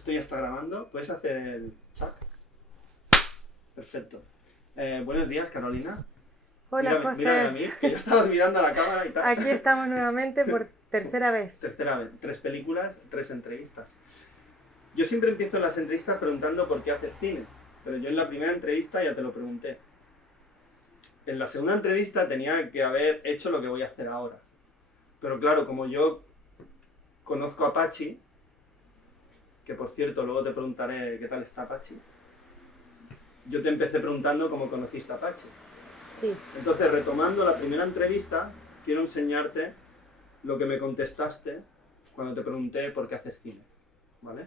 Esto ya está grabando. ¿Puedes hacer el chat? Perfecto. Buenos días, Carolina. Hola, Mírame, José. mírame a mí, que ya estabas mirando a la cámara y tal. Aquí estamos nuevamente por tercera vez. Tercera vez. 3 películas, 3 entrevistas. Yo siempre empiezo las entrevistas preguntando por qué haces cine. Pero yo en la primera entrevista ya te lo pregunté. En la segunda entrevista tenía que haber hecho lo que voy a hacer ahora. Pero claro, como yo conozco a Pachi, que por cierto luego te preguntaré qué tal está Pachi, yo te empecé preguntando cómo conociste a Pachi. Sí. Entonces, retomando la primera entrevista, quiero enseñarte lo que me contestaste cuando te pregunté por qué hacer cine, ¿vale?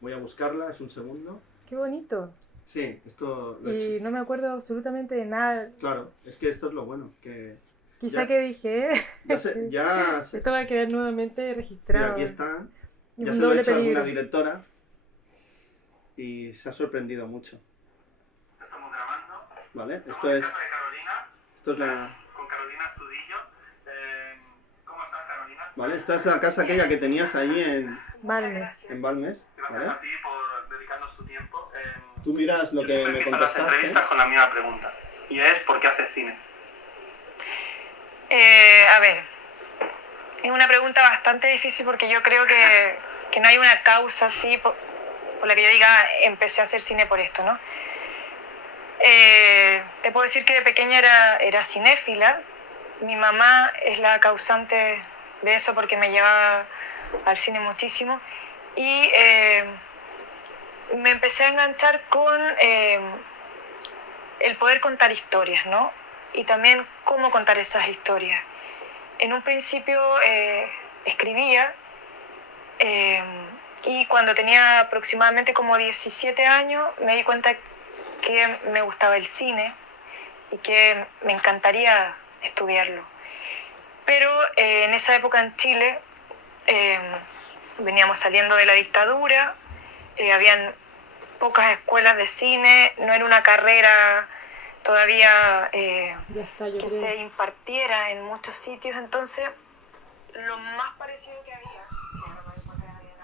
Voy a buscarla, es un segundo. Qué bonito. Sí, esto lo he Y hecho. no me acuerdo absolutamente de nada. Claro, es que esto es lo bueno, que... Quizá ya- que dije, Ya sé, esto va a quedar nuevamente mira, registrado. aquí está. Es Ya un se lo he doble hecho a alguna peligro. directora y se ha sorprendido mucho. Estamos grabando. ¿Vale? Estamos en casa de Carolina. Esto es la... Con Carolina Astudillo. ¿Cómo estás, Carolina? ¿Vale? Esta es la casa aquella que tenías ahí Balmes. en Balmes. Gracias ¿Vale? a ti por dedicarnos tu tiempo. Tú miras lo Yo que siempre me empiezo las contestaste. entrevistas con la misma pregunta. Y es, ¿por qué haces cine? A ver, es una pregunta bastante difícil porque yo creo que no hay una causa así por la que yo diga empecé a hacer cine por esto, ¿no? Te puedo decir que de pequeña era cinéfila. Mi mamá es la causante de eso porque me llevaba al cine muchísimo. Y me empecé a enganchar con el poder contar historias, ¿no? Y también cómo contar esas historias. En un principio escribía y cuando tenía aproximadamente como 17 años me di cuenta que me gustaba el cine y que me encantaría estudiarlo. Pero en esa época en Chile veníamos saliendo de la dictadura, habían pocas escuelas de cine, no era una carrera todavía Ya está, yo que creo. se impartiera en muchos sitios, entonces lo más parecido que había...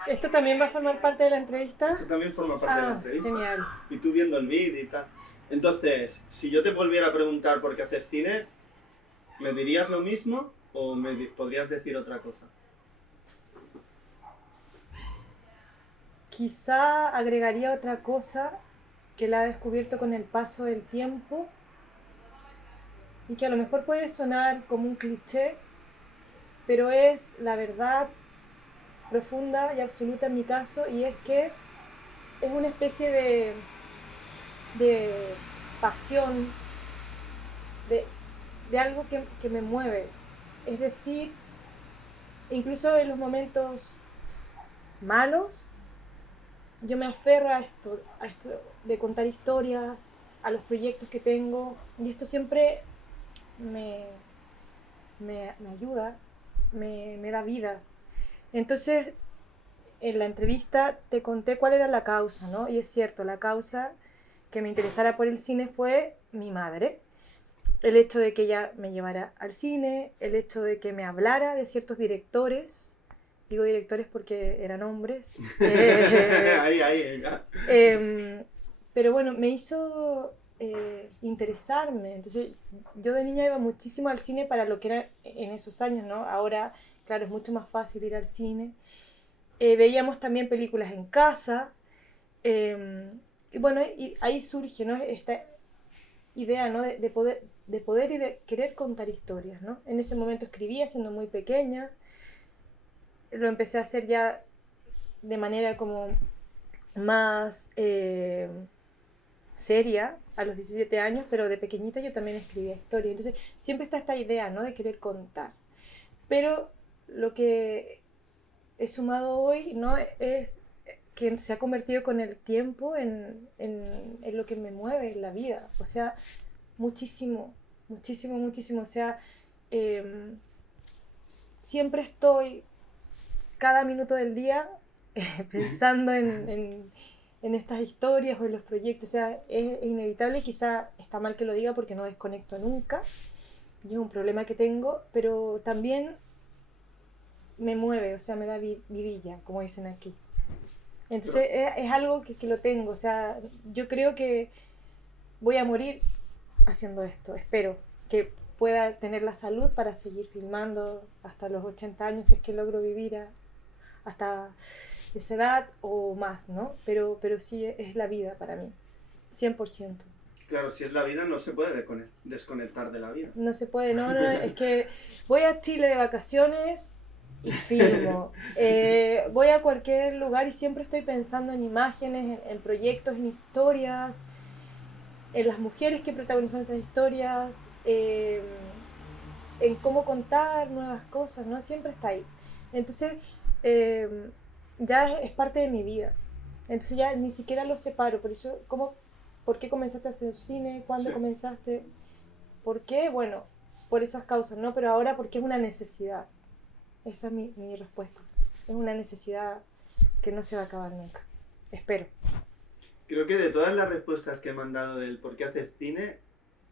¿Esto también va a formar parte de la entrevista? Esto también forma parte de la Ah, entrevista. genial. Y tú viendo el vídeo y tal. Entonces, si yo te volviera a preguntar por qué hacer cine, ¿me dirías lo mismo o podrías decir otra cosa? Quizá agregaría otra cosa que la he descubierto con el paso del tiempo y que a lo mejor puede sonar como un cliché, pero es la verdad profunda y absoluta en mi caso, y es que es una especie de pasión, de algo que me mueve. Es decir, incluso en los momentos malos, yo me aferro a esto de contar historias, a los proyectos que tengo, y esto siempre me ayuda, me da vida. Entonces, en la entrevista te conté cuál era la causa, ¿no? Y es cierto, la causa que me interesara por el cine fue mi madre. El hecho de que ella me llevara al cine, el hecho de que me hablara de ciertos directores, digo directores porque eran hombres, Ahí, ya. pero bueno, me hizo interesarme. Entonces, yo de niña iba muchísimo al cine para lo que era en esos años, ¿no? Ahora, claro, es mucho más fácil ir al cine. Veíamos también películas en casa. Y bueno, y ahí surge, ¿no? Esta idea, ¿no? de poder y de querer contar historias, ¿no? En ese momento escribía siendo muy pequeña. Lo empecé a hacer ya de manera como más seria a los 17 años, pero de pequeñita yo también escribía historias. Entonces siempre está esta idea, ¿no? De querer contar. Pero lo que he sumado hoy, ¿no? Es que se ha convertido con el tiempo en lo que me mueve en la vida. O sea, muchísimo, muchísimo, muchísimo. O sea, siempre estoy cada minuto del día pensando en estas historias o en los proyectos. O sea, es inevitable, quizá está mal que lo diga porque no desconecto nunca, y es un problema que tengo, pero también me mueve, o sea, me da vidilla, como dicen aquí. Entonces es algo que lo tengo, o sea, yo creo que voy a morir haciendo esto, espero que pueda tener la salud para seguir filmando hasta los 80 años, si es que logro vivir hasta esa edad o más, ¿no? Pero sí es la vida para mí, 100%. Claro, si es la vida no se puede desconectar de la vida. No se puede, no, es que voy a Chile de vacaciones y filmo. Voy a cualquier lugar y siempre estoy pensando en imágenes, en proyectos, en historias, en las mujeres que protagonizan esas historias, en cómo contar nuevas cosas, ¿no? Siempre está ahí. Entonces, ya es parte de mi vida. Entonces ya ni siquiera lo separo. Por eso, ¿por qué comenzaste a hacer cine? ¿Cuándo comenzaste? ¿Por qué? Bueno, por esas causas, ¿no? Pero ahora porque es una necesidad. Esa es mi respuesta. Es una necesidad que no se va a acabar nunca. Espero. Creo que de todas las respuestas que me han dado del por qué hacer cine,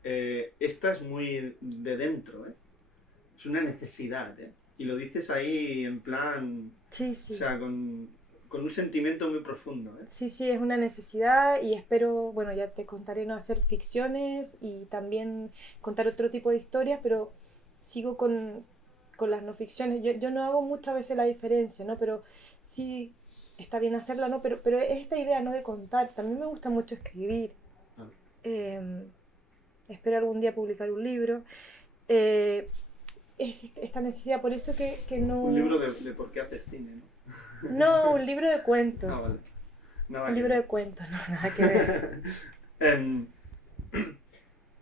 esta es muy de dentro, ¿eh? Es una necesidad, ¿eh? Y lo dices ahí en plan... Sí. O sea, con un sentimiento muy profundo, ¿eh? Sí, es una necesidad y espero, bueno, ya te contaré, no hacer ficciones y también contar otro tipo de historias, pero sigo con las no ficciones. Yo no hago muchas veces la diferencia, ¿no? Pero sí está bien hacerla, ¿no? Pero esta idea, ¿no? De contar, también me gusta mucho escribir. Espero algún día publicar un libro. Es esta necesidad, por eso que no... Un libro de por qué haces cine, ¿no? No, un libro de cuentos. Ah, vale. Nada Un que libro ver. de cuentos, no, nada que ver.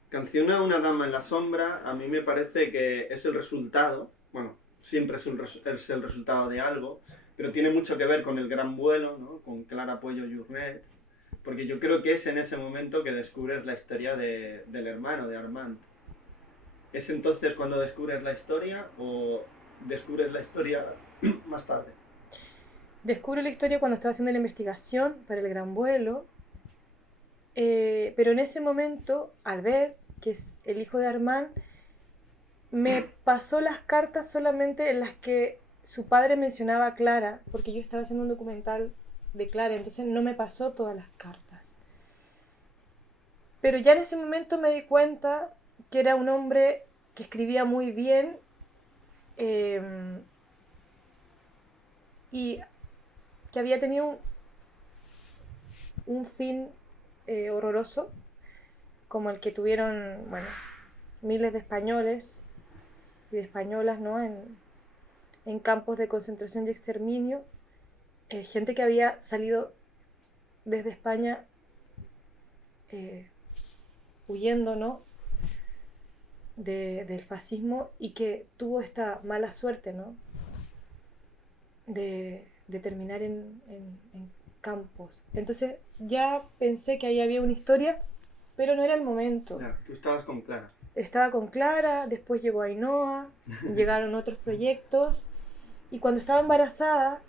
Canción a una dama en la sombra, a mí me parece que es el resultado, bueno, siempre es el resultado de algo, pero tiene mucho que ver con El Gran Vuelo, ¿no? Con Clara Puello Jornet, porque yo creo que es en ese momento que descubres la historia del hermano, de Armand. ¿Es entonces cuando descubres la historia o descubres la historia más tarde? Descubro la historia cuando estaba haciendo la investigación para El Gran Vuelo, pero en ese momento, al ver que es el hijo de Armand, me pasó las cartas solamente en las que su padre mencionaba a Clara, porque yo estaba haciendo un documental de Clara, entonces no me pasó todas las cartas. Pero ya en ese momento me di cuenta que era un hombre que escribía muy bien y que había tenido un fin horroroso, como el que tuvieron, bueno, miles de españoles y de españolas, ¿no? En campos de concentración y exterminio, gente que había salido desde España huyendo, ¿no? Del fascismo y que tuvo esta mala suerte, ¿no? De terminar en campos. Entonces ya pensé que ahí había una historia, pero no era el momento. Ya, tú estabas con Clara. Estaba con Clara, después llegó Ainhoa, llegaron otros proyectos, y cuando estaba embarazada,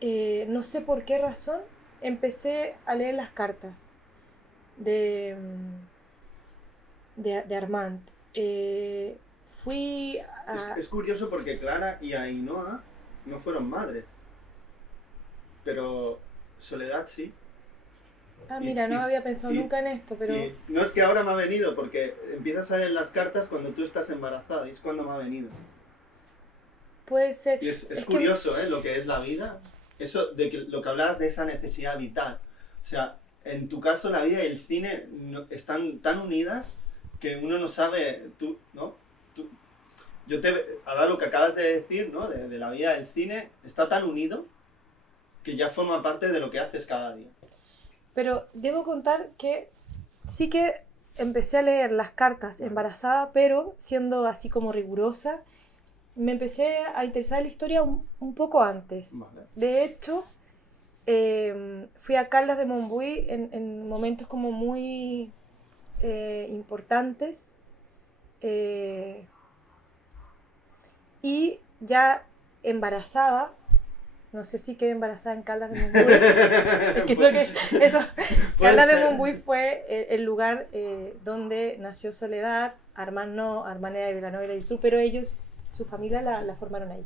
no sé por qué razón, empecé a leer las cartas de Armand. Fui a... Es curioso porque Clara y Ainhoa no fueron madres, pero Soledad sí. Ah, mira, no había pensado nunca en esto, pero... Y no es que ahora me ha venido, porque empiezas a leer las cartas cuando tú estás embarazada, y es cuando me ha venido. Puede ser. Y es curioso, ¿eh? Lo que es la vida. Eso, lo que hablabas de esa necesidad vital. O sea, en tu caso la vida y el cine están tan unidas que uno no sabe, tú, ¿no? Ahora lo que acabas de decir, ¿no? De la vida del cine, está tan unido que ya forma parte de lo que haces cada día. Pero debo contar que sí que empecé a leer las cartas embarazada, pero siendo así como rigurosa, me empecé a interesar en la historia un poco antes. Vale. De hecho, fui a Caldas de Montbui en momentos como muy importantes, y ya embarazada, no sé si quedé embarazada en Caldas de Montbui. Es que eso, Caldas de Montbui fue el lugar donde nació Soledad, Armand no, Armand era de Villanueva y tú, pero ellos su familia la formaron ahí.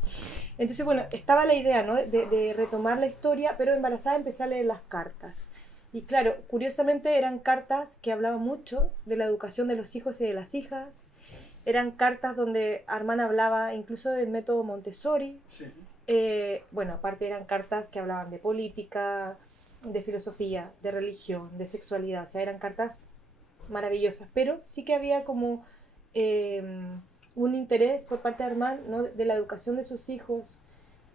Entonces, bueno, estaba la idea, ¿no? De retomar la historia, pero embarazada empecé a leer las cartas. Y claro, curiosamente eran cartas que hablaban mucho de la educación de los hijos y de las hijas. Eran cartas donde Armand hablaba incluso del método Montessori. Sí. Bueno, aparte eran cartas que hablaban de política, de filosofía, de religión, de sexualidad. O sea, eran cartas maravillosas. Pero sí que había como un interés por parte de Armand, ¿no? De la educación de sus hijos.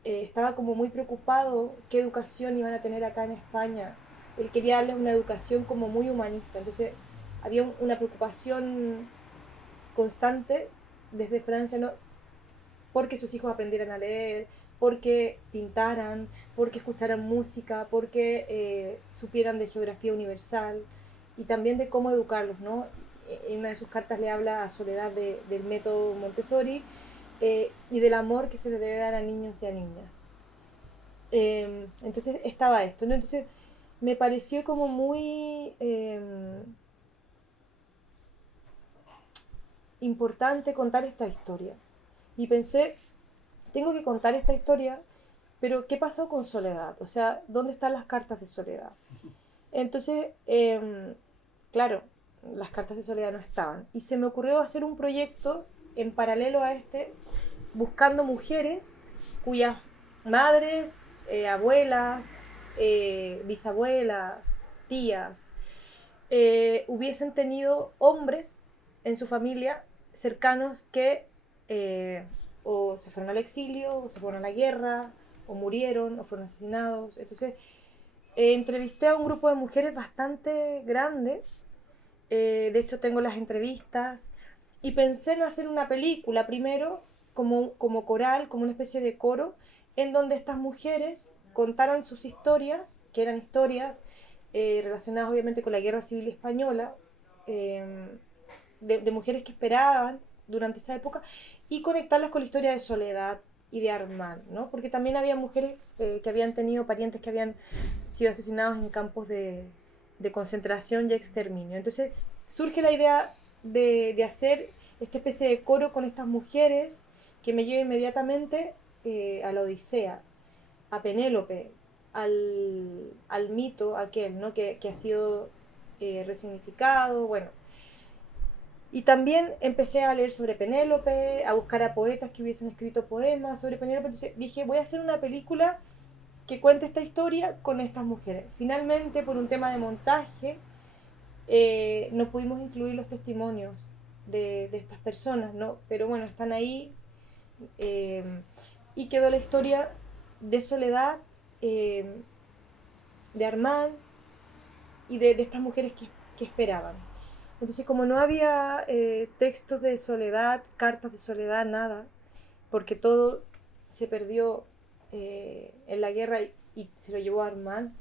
Estaba como muy preocupado qué educación iban a tener acá en España. Él quería darles una educación como muy humanista. Entonces había una preocupación constante desde Francia, ¿no? Porque sus hijos aprendieran a leer, porque pintaran, porque escucharan música, porque supieran de geografía universal y también de cómo educarlos, ¿no? En una de sus cartas le habla a Soledad del método Montessori y del amor que se le debe dar a niños y a niñas. Entonces estaba esto, ¿no? Entonces me pareció como muy importante contar esta historia. Y pensé, tengo que contar esta historia, pero ¿qué pasó con Soledad? O sea, ¿dónde están las cartas de Soledad? Entonces, claro, las cartas de Soledad no estaban. Y se me ocurrió hacer un proyecto en paralelo a este, buscando mujeres cuyas madres, abuelas, bisabuelas, tías, hubiesen tenido hombres en su familia cercanos que o se fueron al exilio, o se fueron a la guerra, o murieron, o fueron asesinados. Entonces, entrevisté a un grupo de mujeres bastante grande. De hecho, tengo las entrevistas. Y pensé en hacer una película primero, como coral, como una especie de coro, en donde estas mujeres contaran sus historias, que eran historias relacionadas obviamente con la Guerra Civil Española, de mujeres que esperaban durante esa época, y conectarlas con la historia de Soledad y de Armand, ¿no? Porque también había mujeres que habían tenido parientes que habían sido asesinados en campos de concentración y exterminio. Entonces surge la idea de hacer esta especie de coro con estas mujeres que me lleva inmediatamente a la Odisea, a Penélope, al mito aquel, ¿no? que ha sido resignificado, bueno. Y también empecé a leer sobre Penélope, a buscar a poetas que hubiesen escrito poemas sobre Penélope. Entonces dije, voy a hacer una película que cuente esta historia con estas mujeres. Finalmente, por un tema de montaje, no pudimos incluir los testimonios de estas personas, ¿no? Pero bueno, están ahí. Y quedó la historia de Soledad, de Armand y de estas mujeres que esperaban. Entonces, como no había textos de Soledad, cartas de Soledad, nada, porque todo se perdió en la guerra y se lo llevó a Armand,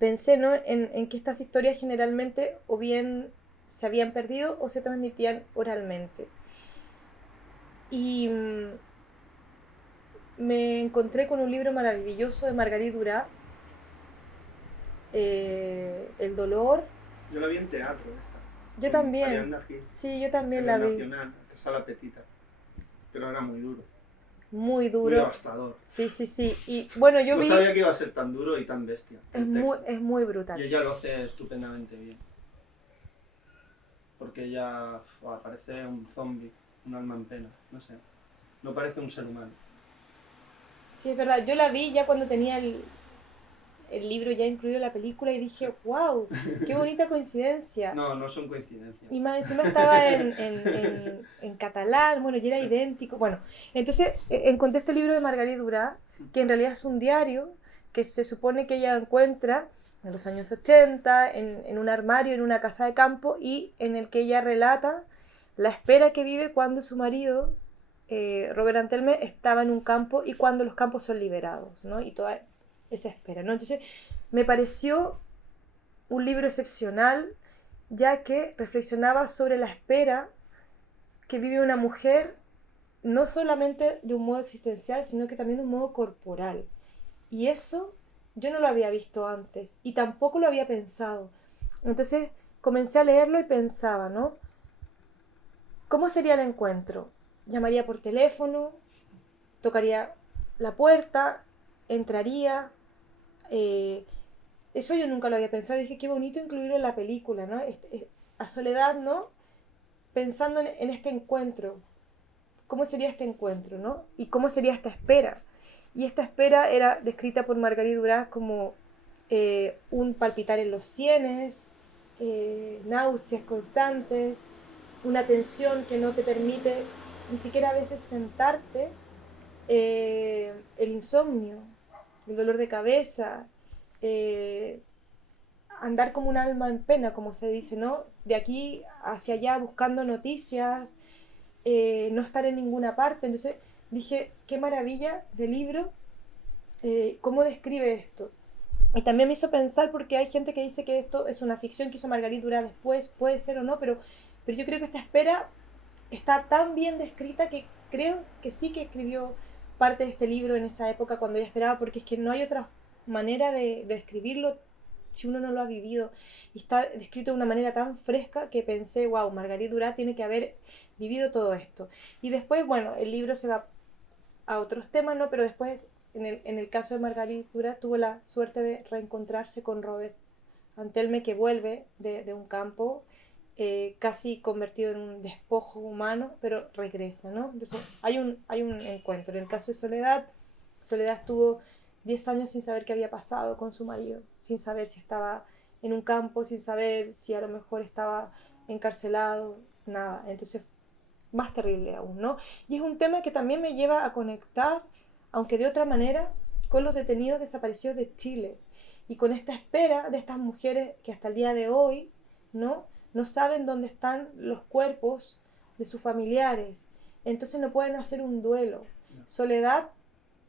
pensé, ¿no? en que estas historias generalmente o bien se habían perdido o se transmitían oralmente. Y me encontré con un libro maravilloso de Marguerite Duras, El dolor. Yo la vi en teatro esta. Yo también. Mariana Gil, Sí, yo también en la el vi. Nacional, que Sala Petita. Pero era muy duro. Muy Muy duro. devastador. Sí, sí, sí. Y bueno, yo No vi. sabía que iba a ser tan duro y tan bestia. Es el muy, texto. es muy brutal. Y ella lo hace estupendamente bien. Porque ella parece un zombie, un alma en pena, no sé. No parece un ser humano. Sí, es verdad. Yo la vi ya cuando tenía el libro ya incluido en la película y dije, wow, qué bonita coincidencia. No, no son coincidencias. Y más encima estaba en catalán, bueno, y era idéntico. Bueno, entonces encontré este libro de Marguerite Duras, que en realidad es un diario que se supone que ella encuentra en los años 80 en un armario, en una casa de campo, y en el que ella relata la espera que vive cuando su marido, Robert Antelme, estaba en un campo y cuando los campos son liberados, ¿no? Y toda esa espera, ¿no? Entonces me pareció un libro excepcional, ya que reflexionaba sobre la espera que vive una mujer, no solamente de un modo existencial, sino que también de un modo corporal. Y eso yo no lo había visto antes y tampoco lo había pensado. Entonces comencé a leerlo y pensaba, ¿no? ¿Cómo sería el encuentro llamaría por teléfono, tocaría la puerta, entraría. Eso yo nunca lo había pensado. Dije, qué bonito incluirlo en la película, ¿no? A Soledad, ¿no? Pensando en este encuentro. ¿Cómo sería este encuentro, ¿no? Y cómo sería esta espera. Y esta espera era descrita por Marguerite Duras como un palpitar en los sienes, náuseas constantes, una tensión que no te permite ni siquiera a veces sentarte, el insomnio, el dolor de cabeza, andar como un alma en pena, como se dice, ¿no? De aquí hacia allá buscando noticias, no estar en ninguna parte. Entonces dije, qué maravilla de libro, cómo describe esto. Y también me hizo pensar, porque hay gente que dice que esto es una ficción que hizo Marguerite Duras después, puede ser o no, pero yo creo que esta espera está tan bien descrita que creo que sí que escribió parte de este libro en esa época cuando ella esperaba, porque es que no hay otra manera de escribirlo si uno no lo ha vivido. Y está descrito de una manera tan fresca que pensé, wow, Marguerite Duras tiene que haber vivido todo esto. Y después, bueno, el libro se va a otros temas, ¿no? Pero después, en el caso de Marguerite Duras, tuvo la suerte de reencontrarse con Robert Antelme, que vuelve de un campo casi convertido en un despojo humano, pero regresa, ¿no? Entonces hay un encuentro. En el caso de Soledad estuvo 10 años sin saber qué había pasado con su marido, sin saber si estaba en un campo, sin saber si a lo mejor estaba encarcelado, nada. Entonces, más terrible aún, ¿no? Y es un tema que también me lleva a conectar, aunque de otra manera, con los detenidos desaparecidos de Chile y con esta espera de estas mujeres que hasta el día de hoy, ¿no? No saben dónde están los cuerpos de sus familiares, entonces no pueden hacer un duelo. Soledad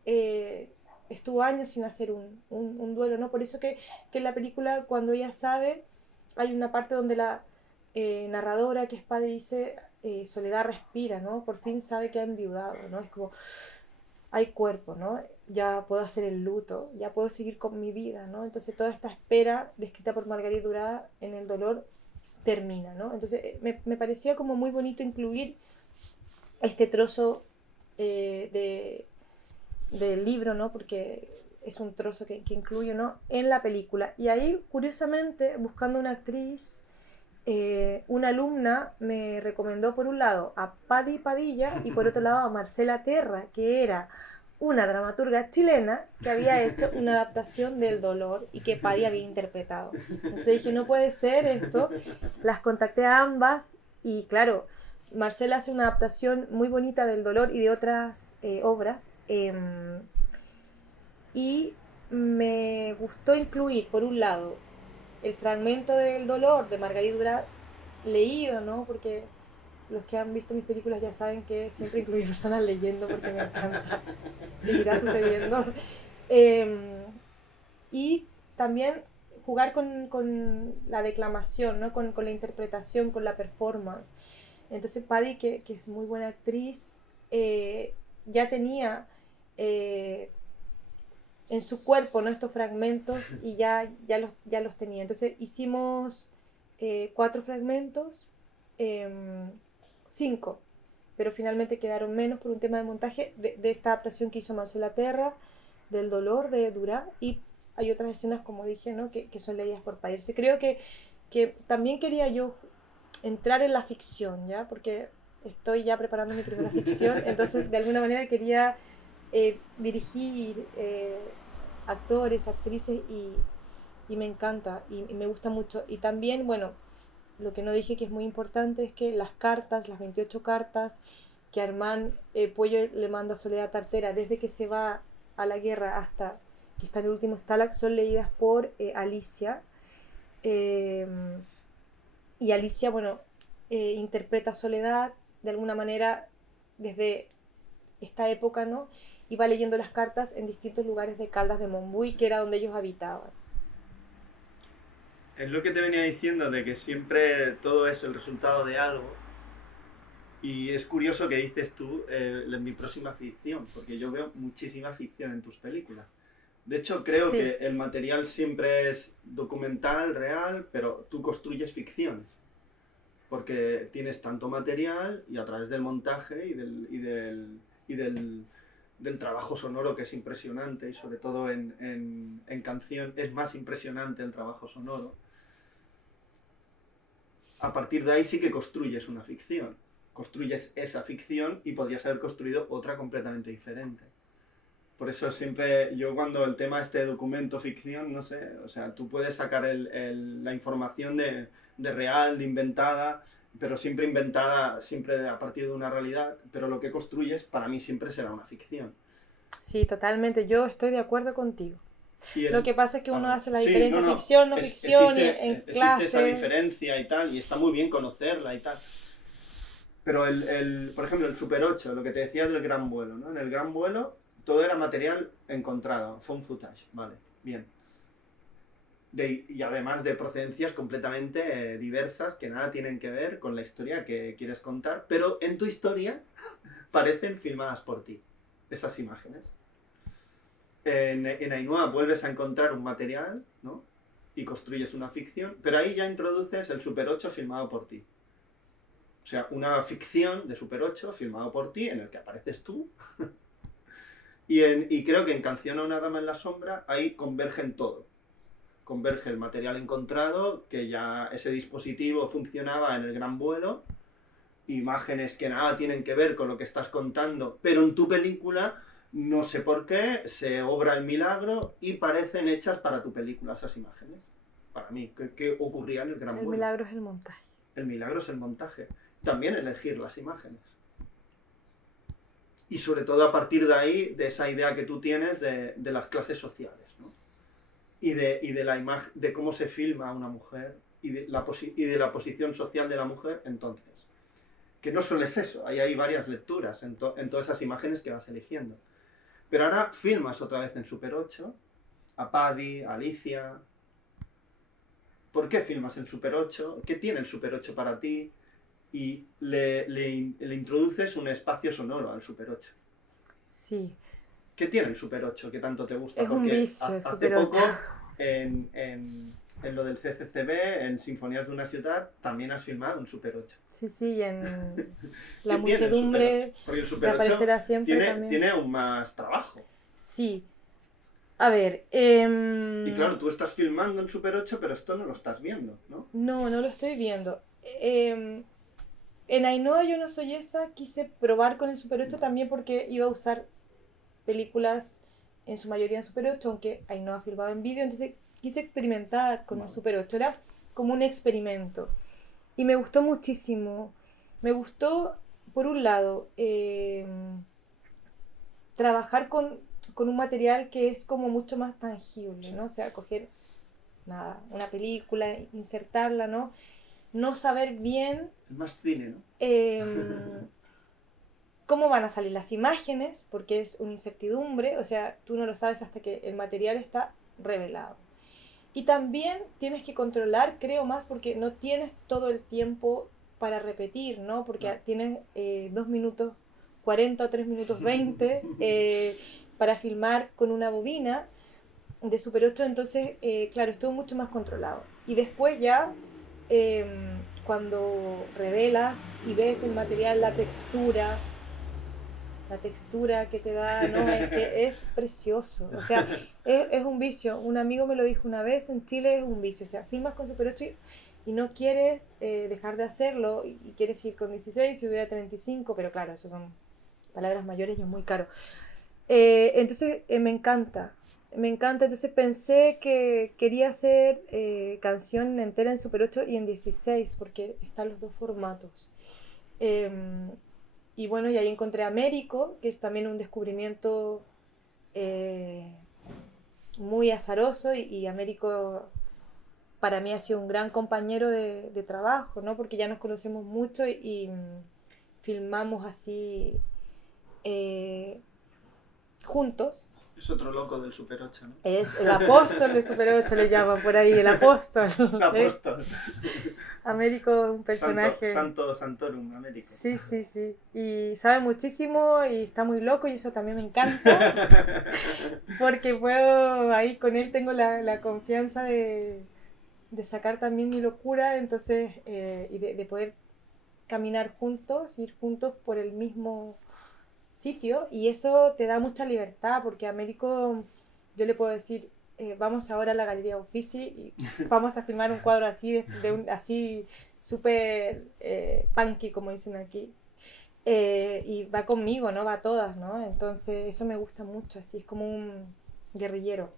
estuvo años sin hacer un duelo, ¿no? Por eso que en la película, cuando ella sabe, hay una parte donde la narradora, que es padre, dice, Soledad respira, ¿no? Por fin sabe que ha enviudado, ¿no? Es como, hay cuerpo, ¿no? Ya puedo hacer el luto, ya puedo seguir con mi vida, ¿no? Entonces toda esta espera descrita por Marguerite Duras en el dolor termina, ¿no? Entonces me parecía como muy bonito incluir este trozo del libro, ¿no? Porque es un trozo que incluyo, ¿no? En la película. Y ahí, curiosamente, buscando una actriz, una alumna me recomendó por un lado a Padi Padilla y por otro lado a Marcela Terra, que era una dramaturga chilena que había hecho una adaptación del Dolor y que Padi había interpretado. Entonces dije, no puede ser esto. Las contacté a ambas y claro, Marcela hace una adaptación muy bonita del Dolor y de otras obras. Y me gustó incluir, por un lado, el fragmento del Dolor de Marguerite Duras leído, ¿no? Porque los que han visto mis películas ya saben que siempre incluyo personas leyendo porque me encanta. Seguirá sucediendo. Y también jugar con la declamación, ¿no? Con la interpretación, con la performance. Entonces Padi, que es muy buena actriz, ya tenía en su cuerpo, ¿no? Estos fragmentos y ya los tenía. Entonces hicimos 4 fragmentos, 5, pero finalmente quedaron menos por un tema de montaje de esta adaptación que hizo Marcela Terra del Dolor de Duras, y hay otras escenas, como dije, ¿no? que son leídas por Pairse. Creo que también quería yo entrar en la ficción, ¿ya? Porque estoy ya preparando mi primera ficción, entonces de alguna manera quería dirigir actores, actrices y me encanta y me gusta mucho. Y también, bueno, lo que no dije que es muy importante es que las cartas, las 28 cartas que Armand Puello le manda a Soledad Tartera desde que se va a la guerra hasta que está en el último Stalag son leídas por Alicia. Y Alicia, bueno, interpreta a Soledad de alguna manera desde esta época, ¿no? Y va leyendo las cartas en distintos lugares de Caldas de Montbui, que era donde ellos habitaban. Es lo que te venía diciendo, de que siempre todo es el resultado de algo. Y es curioso que dices tú en mi próxima ficción, porque yo veo muchísima ficción en tus películas. De hecho, creo que el material siempre es documental, real, pero tú construyes ficciones. porque tienes tanto material y a través del montaje del trabajo sonoro, que es impresionante, y sobre todo en canción es más impresionante el trabajo sonoro. A partir de ahí sí que construyes una ficción. Construyes esa ficción y podrías haber construido otra completamente diferente. Por eso siempre, yo cuando el tema de documento ficción, no sé, o sea, tú puedes sacar la información de real, de inventada, pero siempre inventada, siempre a partir de una realidad, pero lo que construyes para mí siempre será una ficción. Sí, totalmente, yo estoy de acuerdo contigo. Lo que pasa es que uno hace la sí, diferencia ficción, no ficción, en clase. Existe esa diferencia y tal, y está muy bien conocerla y tal. Pero por ejemplo, el Super 8, lo que te decía del gran vuelo, ¿no? En el gran vuelo todo era material encontrado, found footage, vale, bien. Y además de procedencias completamente diversas que nada tienen que ver con la historia que quieres contar, pero en tu historia parecen filmadas por ti, esas imágenes. En Ainhoa vuelves a encontrar un material, ¿no? Y construyes una ficción, pero ahí ya introduces el Super 8 filmado por ti. O sea, una ficción de Super 8 filmado por ti, en el que apareces tú. Y creo que en Canción a una dama en la sombra, ahí convergen todo. Converge el material encontrado, que ya ese dispositivo funcionaba en el gran vuelo, imágenes que nada tienen que ver con lo que estás contando, pero en tu película, no sé por qué, se obra el milagro y parecen hechas para tu película esas imágenes. Para mí, ¿qué ocurría en el gran vuelo? El milagro es el montaje. El milagro es el montaje. También elegir las imágenes. Y sobre todo a partir de ahí, de esa idea que tú tienes de las clases sociales, ¿no? Y de la imagen, de cómo se filma a una mujer y de la posición social de la mujer entonces. Que no solo es eso, ahí hay varias lecturas en todas esas imágenes que vas eligiendo. Pero ahora filmas otra vez en Super 8 a Paddy, a Alicia. ¿Por qué filmas en Super 8? ¿Qué tiene el Super 8 para ti? Y le introduces un espacio sonoro al Super 8. Sí. ¿Qué tiene el Super 8 que tanto te gusta? Es porque un vicio, hace Super poco 8. en lo del CCCB, en Sinfonías de una ciudad, también has filmado un Super 8. Sí, y en La ¿Qué tiene el muchedumbre Super 8? Porque el Super 8 aparecerá siempre tiene aún más trabajo. Sí. A ver, Y claro, tú estás filmando en Super 8, pero esto no lo estás viendo, ¿no? No lo estoy viendo. En Ainhoa yo no soy esa, quise probar con el Super 8 también porque iba a usar películas en su mayoría en Super 8, aunque Ainhoa filmaba en vídeo, entonces quise experimentar con el Super 8, era como un experimento. Y me gustó muchísimo. Me gustó, por un lado, trabajar con un material que es como mucho más tangible, ¿no? O sea, coger una película, insertarla, ¿no? No saber bien Es más cine, ¿no? cómo van a salir las imágenes, porque es una incertidumbre, o sea, tú no lo sabes hasta que el material está revelado. Y también tienes que controlar, creo más, porque no tienes todo el tiempo para repetir, ¿no? Porque tienes 2 minutos 40 o 3 minutos 20 para filmar con una bobina de Super 8, entonces, claro, estuvo mucho más controlado. Y después ya, cuando revelas y ves el material, la textura que te da, ¿no? Es que es precioso, o sea, es un vicio. Un amigo me lo dijo una vez, en Chile es un vicio, o sea, filmas con Super 8 y no quieres dejar de hacerlo y quieres ir con 16 y subir a 35, pero claro, eso son palabras mayores y es muy caro. Entonces me encanta, entonces pensé que quería hacer canción entera en Super 8 y en 16 porque están los dos formatos. Y bueno, y ahí encontré a Américo, que es también un descubrimiento muy azaroso, y Américo para mí ha sido un gran compañero de trabajo, ¿no? Porque ya nos conocemos mucho y filmamos así juntos. Es otro loco del Super 8, ¿no? Es el apóstol del Super 8, le llaman por ahí, el apóstol. El apóstol. Américo es un personaje... Santorum, Américo. Sí. Y sabe muchísimo y está muy loco y eso también me encanta. Porque puedo, ahí con él tengo la confianza de de sacar también mi locura, entonces, y de poder caminar juntos, ir juntos por el mismo sitio, y eso te da mucha libertad, porque a Américo yo le puedo decir, vamos ahora a la Galería Uffizi y vamos a filmar un cuadro así, así súper punky, como dicen aquí. Y va conmigo, ¿no? Va a todas, ¿no? Entonces eso me gusta mucho, así es como un guerrillero.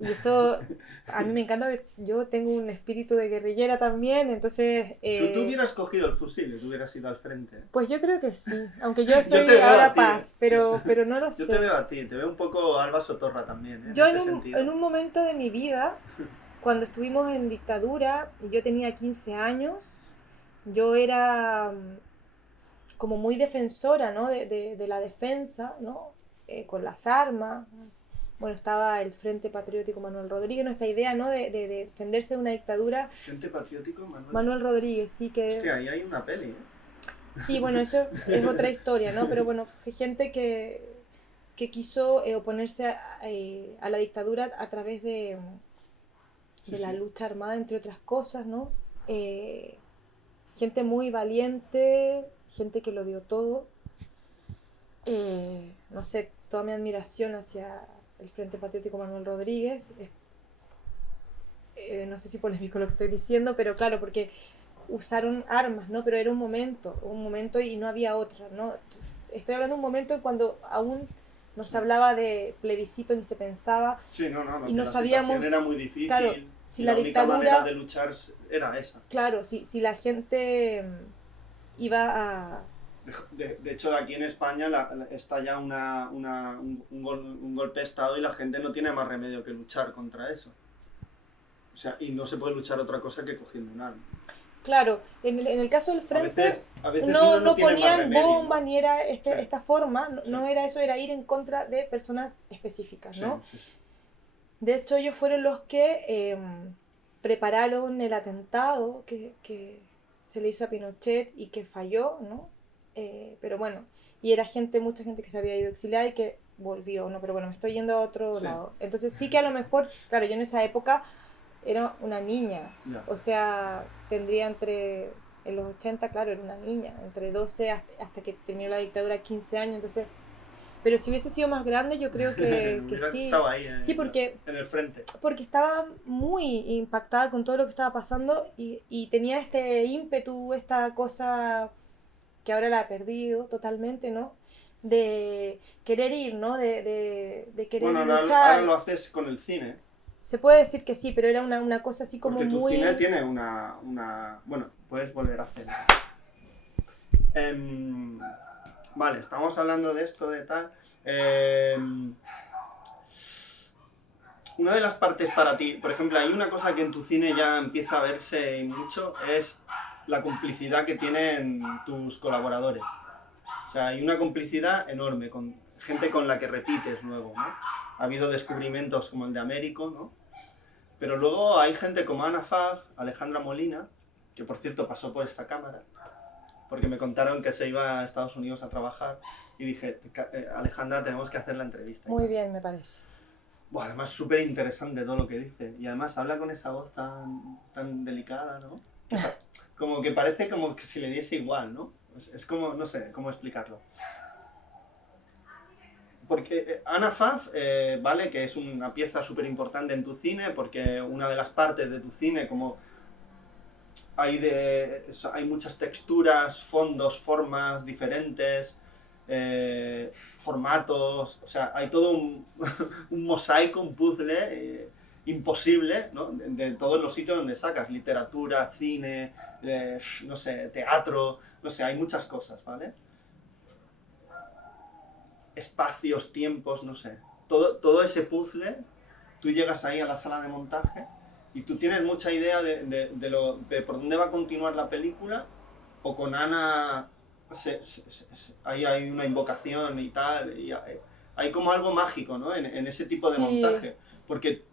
Y eso a mí me encanta, yo tengo un espíritu de guerrillera también, entonces... Tú hubieras cogido el fusil y tú hubieras ido al frente. Pues yo creo que sí, aunque yo soy te veo ahora a ti. Paz, pero no lo sé. Yo te veo a ti, te veo un poco Alba Sotorra también, Yo en ese sentido. en un momento de mi vida, cuando estuvimos en dictadura y yo tenía 15 años, yo era como muy defensora, ¿no? de la defensa, ¿no? Con las armas. Bueno, estaba el Frente Patriótico Manuel Rodríguez, ¿no? Esta idea, ¿no? de defenderse de una dictadura. Frente Patriótico Manuel Rodríguez, sí que... Hostia, ahí hay una peli, ¿eh? Sí, bueno, eso es otra historia, ¿no? Pero bueno, fue gente que quiso oponerse a la dictadura a través de la lucha armada, entre otras cosas, ¿no? Gente muy valiente, gente que lo dio todo. No sé, toda mi admiración hacia el Frente Patriótico Manuel Rodríguez. No sé si polémico lo que estoy diciendo, pero claro, porque usaron armas, ¿no? Pero era un momento y no había otra, ¿no? Estoy hablando de un momento cuando aún no se hablaba de plebiscito ni se pensaba. Sí, no, y no la sabíamos, situación era muy difícil. claro, si y la única dictadura manera de luchar era esa. Claro, si la gente iba a... De hecho, aquí en España está ya un golpe de Estado y la gente no tiene más remedio que luchar contra eso. O sea, y no se puede luchar otra cosa que cogiendo un arma. Claro, en el caso del frente a veces no tiene más ponían remedio, bombas ¿no? ni era Sí. esta forma, Sí. no era eso, era ir en contra de personas específicas, ¿no? Sí. De hecho, ellos fueron los que prepararon el atentado que se le hizo a Pinochet y que falló, ¿no? Pero bueno, y era mucha gente que se había ido exiliada y que volvió, ¿no? Pero bueno, me estoy yendo a otro lado. Entonces sí que a lo mejor, claro, yo en esa época era una niña, Ya. o sea, tendría en los 80, claro, era una niña, entre 12 hasta que terminó la dictadura, 15 años, entonces... Pero si hubiese sido más grande, yo creo que Hubieras sí. estado ahí, Sí, porque en el frente. estaba muy impactada con todo lo que estaba pasando y tenía este ímpetu, esta cosa que ahora la he perdido totalmente, ¿no? De querer ir, ¿no? De querer Bueno, luchar. ahora lo haces con el cine. Se puede decir que sí, pero era una cosa así como Porque tu muy... cine tiene una... Bueno, puedes volver a hacer. Vale, estamos hablando de esto, de tal. Una de las partes para ti, por ejemplo, hay una cosa que en tu cine ya empieza a verse mucho, es la complicidad que tienen tus colaboradores. O sea, hay una complicidad enorme con gente con la que repites luego, ¿no? Ha habido descubrimientos como el de Américo, ¿no? Pero luego hay gente como Ana Faz, Alejandra Molina, que por cierto pasó por esta cámara, porque me contaron que se iba a Estados Unidos a trabajar y dije, Alejandra, tenemos que hacer la entrevista. Muy bien, me parece. Bueno, además súper interesante todo lo que dice y además habla con esa voz tan delicada, ¿no? Como que parece como que si le diese igual, ¿no? Es como, no sé cómo explicarlo. Porque Ana Faz, vale, que es una pieza súper importante en tu cine, porque una de las partes de tu cine, como hay muchas texturas, fondos, formas diferentes, formatos, o sea, hay todo un mosaico, un puzzle imposible, ¿no? De todos los sitios donde sacas literatura, cine, no sé, teatro, no sé, hay muchas cosas, ¿vale? Espacios, tiempos, no sé. Todo ese puzzle, tú llegas ahí a la sala de montaje y tú tienes mucha idea de por dónde va a continuar la película, o con Ana ahí hay una invocación y tal, y hay como algo mágico, ¿no? en ese tipo de montaje, porque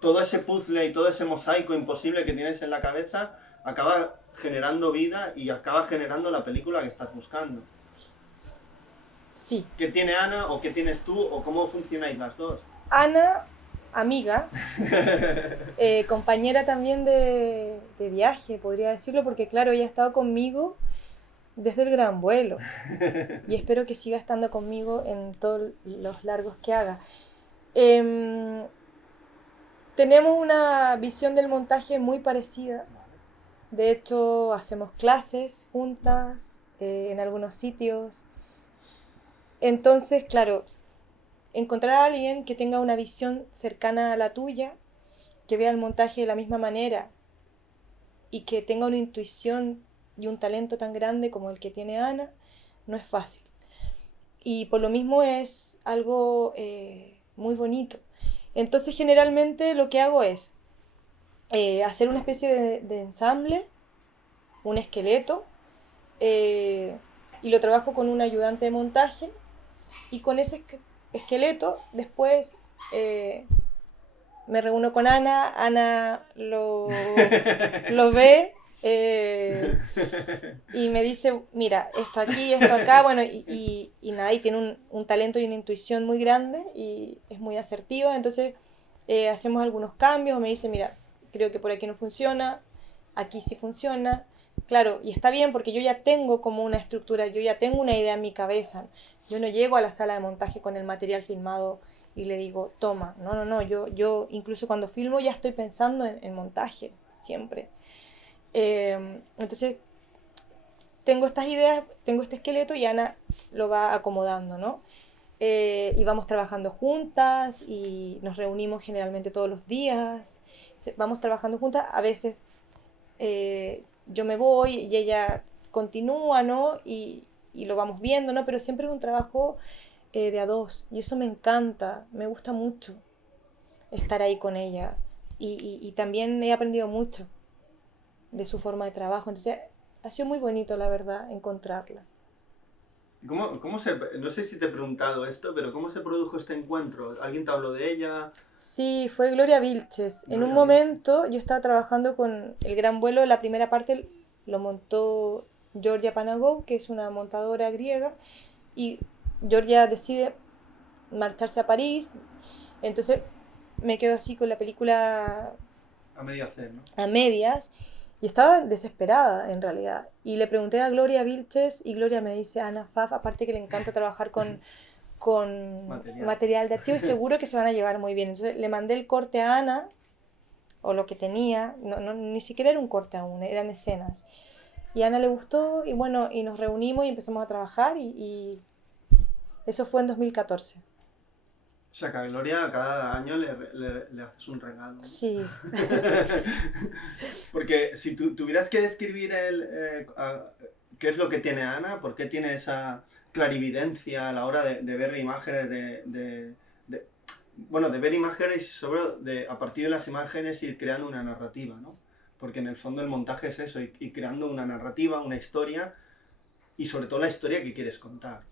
todo ese puzzle y todo ese mosaico imposible que tienes en la cabeza acaba generando vida y acaba generando la película que estás buscando. Sí. ¿Qué tiene Ana o qué tienes tú o cómo funcionáis las dos? Ana amiga, compañera también de viaje, podría decirlo, porque claro, ella ha estado conmigo desde el gran vuelo y espero que siga estando conmigo en todos los largos que haga. Em, Tenemos una visión del montaje muy parecida. De hecho, hacemos clases juntas en algunos sitios. Entonces, claro, encontrar a alguien que tenga una visión cercana a la tuya, que vea el montaje de la misma manera y que tenga una intuición y un talento tan grande como el que tiene Ana, no es fácil. Y por lo mismo es algo muy bonito. Entonces, generalmente lo que hago es hacer una especie de ensamble, un esqueleto, y lo trabajo con un ayudante de montaje, y con ese esqueleto después me reúno con Ana, Ana lo ve y me dice, mira, esto aquí, esto acá, bueno, y nada, y tiene un talento y una intuición muy grande y es muy asertiva, entonces hacemos algunos cambios, me dice, mira, creo que por aquí no funciona, aquí sí funciona, claro, y está bien porque yo ya tengo como una estructura, yo ya tengo una idea en mi cabeza, yo no llego a la sala de montaje con el material filmado y le digo, toma, no, yo incluso cuando filmo ya estoy pensando en montaje, siempre. Entonces, tengo estas ideas, tengo este esqueleto y Ana lo va acomodando, ¿no? Y vamos trabajando juntas y nos reunimos generalmente todos los días, vamos trabajando juntas, a veces yo me voy y ella continúa, ¿no? Y lo vamos viendo, ¿no? Pero siempre es un trabajo de a dos y eso me encanta, me gusta mucho estar ahí con ella y también he aprendido mucho de su forma de trabajo, entonces ha sido muy bonito, la verdad, encontrarla. No sé si te he preguntado esto, pero ¿cómo se produjo este encuentro? ¿Alguien te habló de ella? Sí, fue Gloria Vilches. En un Gloria momento yo estaba trabajando con El Gran Vuelo, la primera parte lo montó Georgia Panagou, que es una montadora griega, y Georgia decide marcharse a París, entonces me quedo así con la película A medio hacer, ¿no? a medias y estaba desesperada en realidad. Y le pregunté a Gloria Vilches y Gloria me dice, Ana Faf, aparte que le encanta trabajar con material de archivo y seguro que se van a llevar muy bien. Entonces le mandé el corte a Ana, o lo que tenía, ni siquiera era un corte aún, eran escenas. Y a Ana le gustó y bueno, y nos reunimos y empezamos a trabajar y eso fue en 2014. O sea, que a Gloria cada año le haces un regalo, ¿no? Sí. Porque si tú tuvieras que describir qué es lo que tiene Ana, por qué tiene esa clarividencia a la hora de ver imágenes, bueno, de ver imágenes y sobre a partir de las imágenes ir creando una narrativa, ¿no? Porque en el fondo el montaje es eso, y creando una narrativa, una historia, y sobre todo la historia que quieres contar.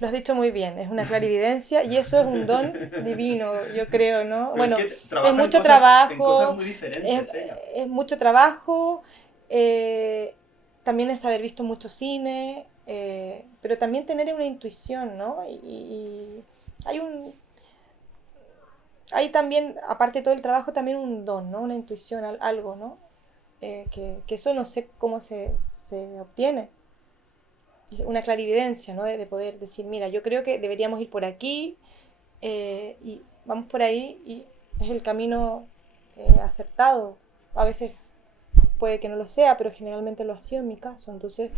Lo has dicho muy bien, es una clarividencia y eso es un don divino, yo creo, ¿no? Pero bueno, es mucho trabajo, en cosas muy diferentes ella. Es mucho trabajo, también es haber visto mucho cine, pero también tener una intuición, ¿no? Y hay también, aparte de todo el trabajo, también un don, ¿no? Una intuición, algo, ¿no? Que eso no sé cómo se obtiene. Una clarividencia, ¿no? De poder decir, mira, yo creo que deberíamos ir por aquí y vamos por ahí y es el camino acertado. A veces puede que no lo sea, pero generalmente lo ha sido en mi caso. Entonces,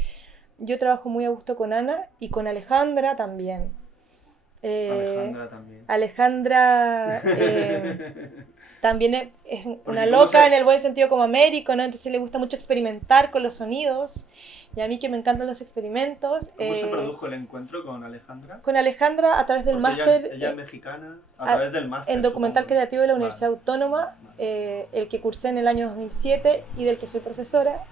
yo trabajo muy a gusto con Ana y con Alejandra también. Alejandra también. Alejandra también es una loca en el buen sentido como Américo, ¿no? Entonces le gusta mucho experimentar con los sonidos y a mí que me encantan los experimentos. ¿Cómo se produjo el encuentro con Alejandra? Con Alejandra a través del máster. Ella es mexicana, a través del máster. En documental supongo, ¿no? creativo de la Universidad Autónoma, el que cursé en el año 2007 y del que soy profesora.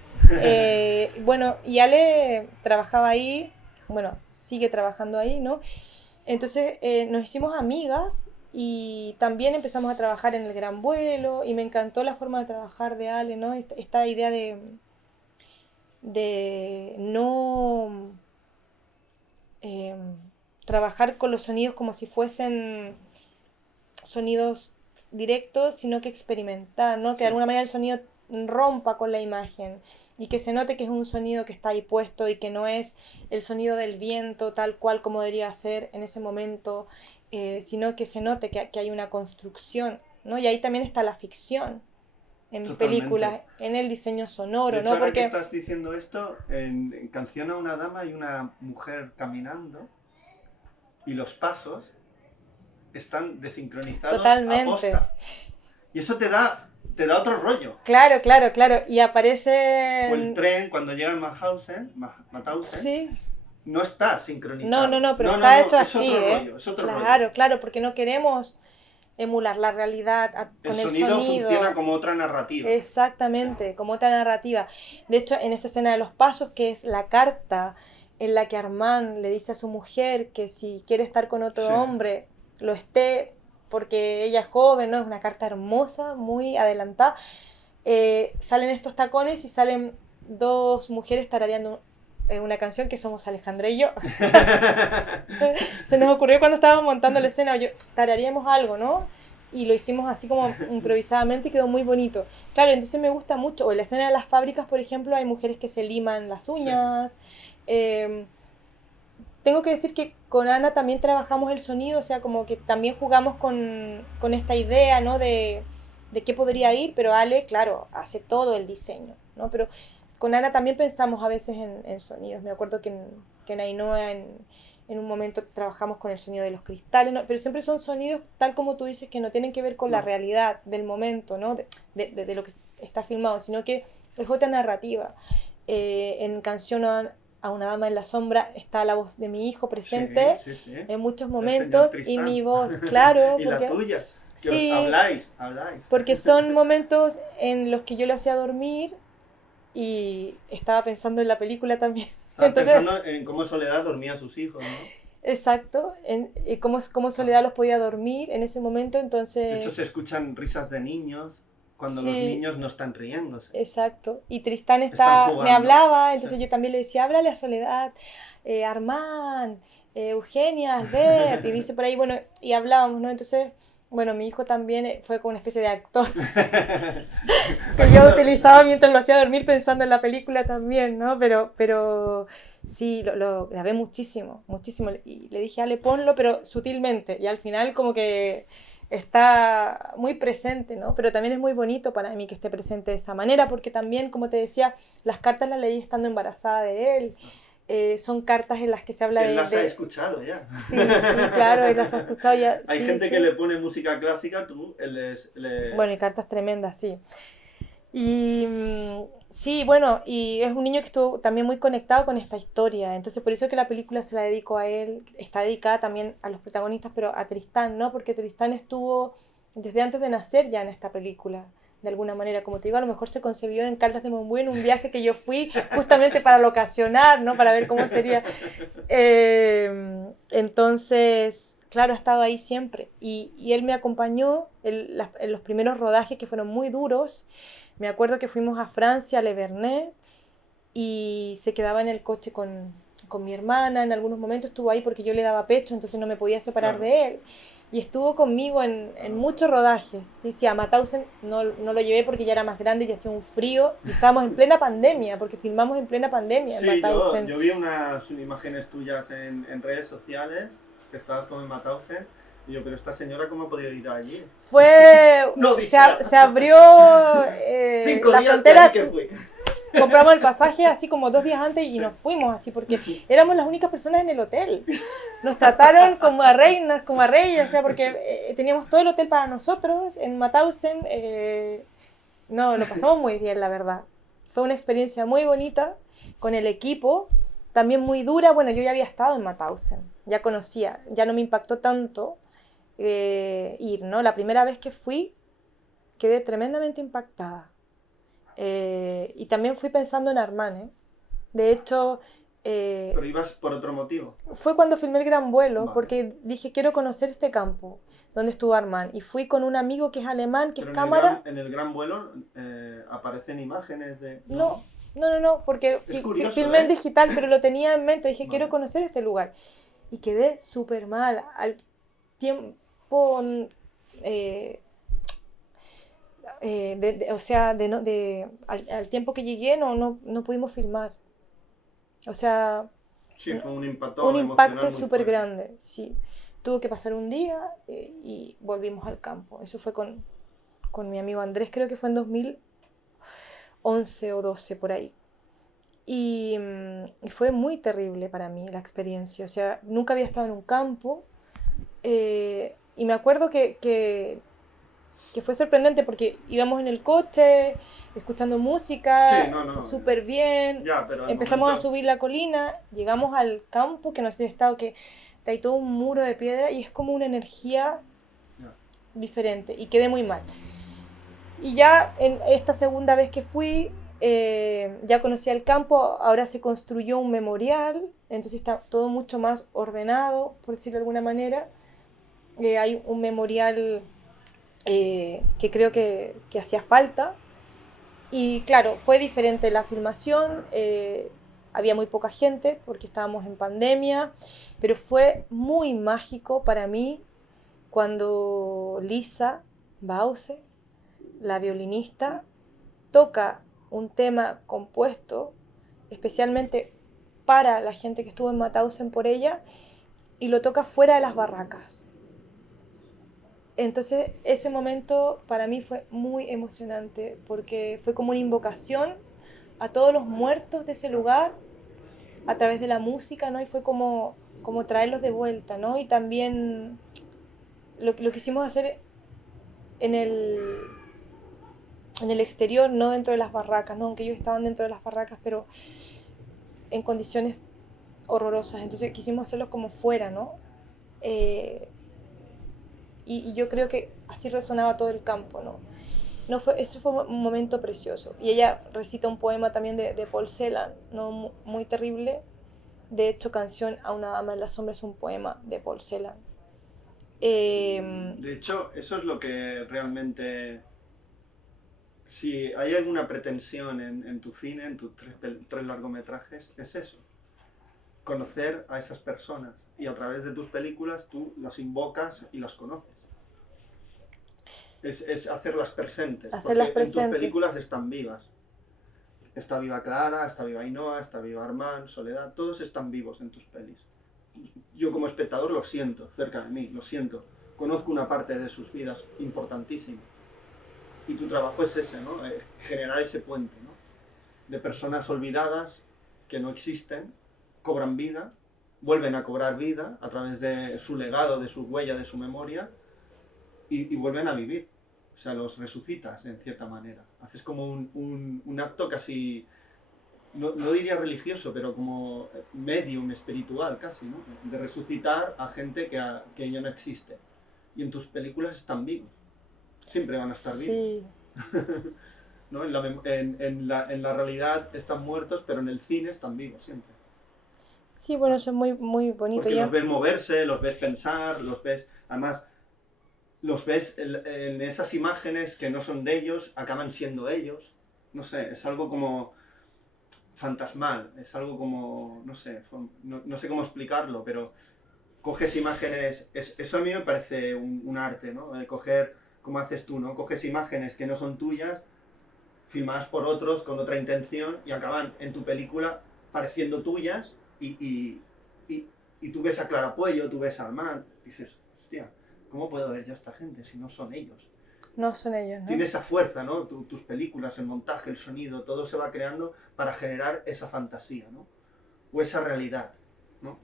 Bueno, y Ale trabajaba ahí, bueno, sigue trabajando ahí, ¿no? Entonces nos hicimos amigas y también empezamos a trabajar en El Gran Vuelo y me encantó la forma de trabajar de Ale, ¿no? Esta idea de no trabajar con los sonidos como si fuesen sonidos directo, sino que experimentar, ¿no? Que de alguna manera el sonido rompa con la imagen y que se note que es un sonido que está ahí puesto y que no es el sonido del viento tal cual como debería ser en ese momento, sino que se note que hay una construcción, ¿no? Y ahí también está la ficción en mis Totalmente. películas, en el diseño sonoro, De hecho, ¿no? ahora que Porque estás diciendo esto, en Canción a una dama hay una mujer caminando y los pasos están desincronizados totalmente. aposta. Y eso te da otro rollo. Claro, claro, claro. Y O el aparece... tren, cuando llega a Mauthausen, Sí. no está sincronizado. No, pero está hecho es así, otro ¿eh? rollo, es otro Claro, rollo. claro, porque no queremos emular la realidad con el sonido. Funciona como otra narrativa. Exactamente, como otra narrativa. De hecho, en esa escena de los pasos, que es la carta en la que Armand le dice a su mujer que si quiere estar con otro Sí. hombre, lo esté, porque ella es joven, ¿no? Es una carta hermosa, muy adelantada. Salen estos tacones y salen dos mujeres tarareando una canción que somos Alejandra y yo. Se nos ocurrió cuando estábamos montando la escena, tarareamos algo, ¿no? Y lo hicimos así como improvisadamente y quedó muy bonito. Claro, entonces me gusta mucho. O en la escena de las fábricas, por ejemplo, hay mujeres que se liman las uñas. Sí. Tengo que decir que con Ana también trabajamos el sonido, o sea, como que también jugamos con esta idea, ¿no? De qué podría ir, pero Ale, claro, hace todo el diseño, ¿no? Pero con Ana también pensamos a veces en sonidos. Me acuerdo que en Ainhoa en un momento trabajamos con el sonido de los cristales, ¿no? Pero siempre son sonidos, tal como tú dices, que no tienen que ver con la realidad del momento, ¿no? De lo que está filmado, sino que es otra narrativa. En Canción a una dama en la sombra está la voz de mi hijo presente sí. en muchos momentos y mi voz, claro. Y porque, la tuya, que sí, habláis. Porque son momentos en los que yo lo hacía dormir y estaba pensando en la película también. Entonces, pensando en cómo Soledad dormía a sus hijos, ¿no? Exacto, y cómo Soledad los podía dormir en ese momento, entonces... De hecho, se escuchan risas de niños cuando los niños no están riéndose. Exacto, y Tristán me hablaba, entonces yo también le decía, háblale a Soledad, Armand, Eugenia, Albert, y dice por ahí, bueno, y hablábamos, ¿no? Entonces, bueno, mi hijo también fue como una especie de actor que yo utilizaba mientras lo hacía dormir pensando en la película también, ¿no? Pero sí, lo grabé muchísimo, y le dije, Ale, ponlo, pero sutilmente, y al final como que está muy presente, ¿no? Pero también es muy bonito para mí que esté presente de esa manera, porque también, como te decía, las cartas las leí estando embarazada de él. Son cartas en las que se habla él las ha escuchado ya. Sí, claro, él las ha escuchado ya. Hay gente que le pone música clásica, Bueno, y cartas tremendas, sí. Y sí, bueno, y es un niño que estuvo también muy conectado con esta historia, entonces por eso que la película se la dedico a él, está dedicada también a los protagonistas, pero a Tristán, ¿no? Porque Tristán estuvo desde antes de nacer ya en esta película, de alguna manera, como te digo, a lo mejor se concebió en Caldas de Montbui en un viaje que yo fui justamente para lo ocasionar, ¿no? Para ver cómo sería. Entonces, claro, ha estado ahí siempre, y él me acompañó en los primeros rodajes que fueron muy duros. Me acuerdo que fuimos a Francia, a Le Vernet, y se quedaba en el coche con mi hermana. En algunos momentos estuvo ahí porque yo le daba pecho, entonces no me podía separar de él. Y estuvo conmigo en muchos rodajes. Sí, a Mauthausen no lo llevé porque ya era más grande y hacía un frío. Y estábamos en plena pandemia, porque filmamos en plena pandemia en Mauthausen. Yo vi unas imágenes tuyas en redes sociales, que estabas con el Mauthausen. Y yo, pero esta señora, ¿cómo ha podido ir allí? Se abrió la frontera. Compramos el pasaje así como 2 días antes y nos fuimos así porque éramos las únicas personas en el hotel. Nos trataron como a reinas, como a reyes, o sea, porque teníamos todo el hotel para nosotros en Mauthausen. No, lo pasamos muy bien, la verdad. Fue una experiencia muy bonita con el equipo, también muy dura. Bueno, yo ya había estado en Mauthausen, ya conocía, ya no me impactó tanto ir, ¿no? La primera vez que fui quedé tremendamente impactada. Y también fui pensando en Armand, ¿eh? De hecho... ¿Pero ibas por otro motivo? Fue cuando filmé El Gran Vuelo, porque dije, quiero conocer este campo donde estuvo Armand. Y fui con un amigo que es alemán, que es cámara... En El Gran Vuelo aparecen imágenes de... No, porque curioso, filmé en digital, pero lo tenía en mente. Dije, quiero conocer este lugar. Y quedé súper mal. Al tiempo... o sea, al tiempo que llegué no pudimos filmar. O sea, Sí, fue un impacto un emocional impacto muy súper fuerte. grande, sí. Tuvo que pasar un día y volvimos al campo. Eso fue con mi amigo Andrés, creo que fue en 2011 o 12 por ahí. Y fue muy terrible para mí la experiencia. O sea, nunca había estado en un campo. Y me acuerdo que fue sorprendente porque íbamos en el coche, escuchando Sí, música, no, no. súper bien. Ya, pero al Empezamos a momento... subir la colina, llegamos al campo, que no sé si he estado, que hay todo un muro de piedra y es como una energía Ya. diferente. Y quedé muy mal. Y ya en esta segunda vez que fui, ya conocí el campo, ahora se construyó un memorial, entonces está todo mucho más ordenado, por decirlo de alguna manera. Hay un memorial que creo que hacía falta. Y claro, fue diferente la filmación, había muy poca gente porque estábamos en pandemia, pero fue muy mágico para mí cuando Lisa Bause, la violinista, toca un tema compuesto especialmente para la gente que estuvo en Mauthausen por ella y lo toca fuera de las barracas. Entonces ese momento para mí fue muy emocionante porque fue como una invocación a todos los muertos de ese lugar a través de la música, ¿no? Y fue como traerlos de vuelta, ¿no? Y también lo que quisimos hacer en el exterior, no dentro de las barracas, ¿no? Aunque ellos estaban dentro de las barracas, pero en condiciones horrorosas. Entonces quisimos hacerlos como fuera, ¿no? Y yo creo que así resonaba todo el campo, ¿no? Eso fue un momento precioso. Y ella recita un poema también de Paul Celan, ¿no? Muy terrible. De hecho, Canción a una dama en la sombra es un poema de Paul Celan. De hecho, eso es lo que realmente... Si hay alguna pretensión en tu cine, en tus tres largometrajes, es eso. Conocer a esas personas. Y a través de tus películas tú las invocas y las conoces. Es hacerlas presentes. Hacerlas porque en tus presentes. películas están vivas. Está viva Clara, está viva Ainhoa, está viva Armand, Soledad, todos están vivos en tus pelis. Yo como espectador lo siento cerca de mí, lo siento. Conozco una parte de sus vidas importantísima. Y tu trabajo es ese, ¿no? Generar ese puente, ¿no? De personas olvidadas que no existen, cobran vida, vuelven a cobrar vida a través de su legado, de su huella, de su memoria, y vuelven a vivir. O sea, los resucitas en cierta manera. Haces como un acto casi, no diría religioso, pero como medium espiritual casi, ¿no? De resucitar a gente que ya no existe. Y en tus películas están vivos. Siempre van a estar vivos. ¿No? En la realidad están muertos, pero en el cine están vivos siempre. Sí, bueno, eso es muy, muy bonito. Porque los ves moverse, los ves pensar, los ves... Además, los ves en esas imágenes que no son de ellos, acaban siendo ellos. No sé, es algo como fantasmal, es algo como... No sé, no sé cómo explicarlo, pero coges imágenes... Eso a mí me parece un arte, ¿no? Coger, como haces tú, ¿no? Coges imágenes que no son tuyas, filmadas por otros con otra intención y acaban en tu película pareciendo tuyas y tú ves a Clara Puello, tú ves a Armand y dices, hostia, ¿cómo puedo ver yo a esta gente si no son ellos? No son ellos, ¿no? Tiene esa fuerza, ¿no? Tus películas, el montaje, el sonido, todo se va creando para generar esa fantasía, ¿no? O esa realidad, ¿no?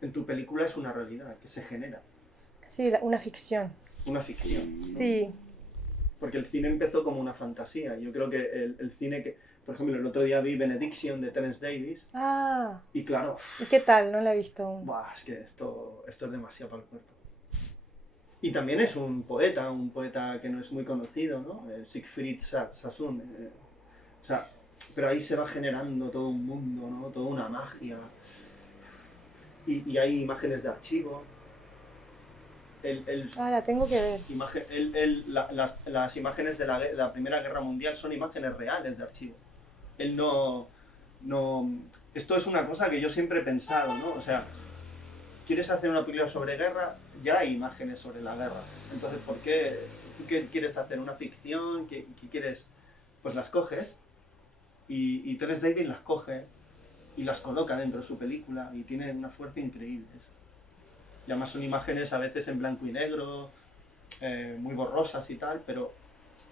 En tu película es una realidad que se genera. Sí, una ficción. Una ficción, ¿no? Sí. Porque el cine empezó como una fantasía. Yo creo que el cine que... Por ejemplo, el otro día vi Benediction de Terence Davis. Ah. Y claro... ¿Y qué tal? No la he visto aún. Buah, es que esto es demasiado para el cuerpo. Y también es un poeta que no es muy conocido, ¿no? Siegfried Sassoon. O sea, pero ahí se va generando todo un mundo, ¿no? Toda una magia. Y hay imágenes de archivo. La tengo que ver. Las imágenes de la Primera Guerra Mundial son imágenes reales de archivo. Él no... Esto es una cosa que yo siempre he pensado, ¿no? O sea, ¿quieres hacer una película sobre guerra? Ya hay imágenes sobre la guerra. Entonces, ¿por qué ¿Tú qué quieres hacer? ¿Una ficción? ¿Qué quieres? Pues las coges y Terence Davis las coge y las coloca dentro de su película y tiene una fuerza increíble. Y además son imágenes a veces en blanco y negro, muy borrosas y tal, pero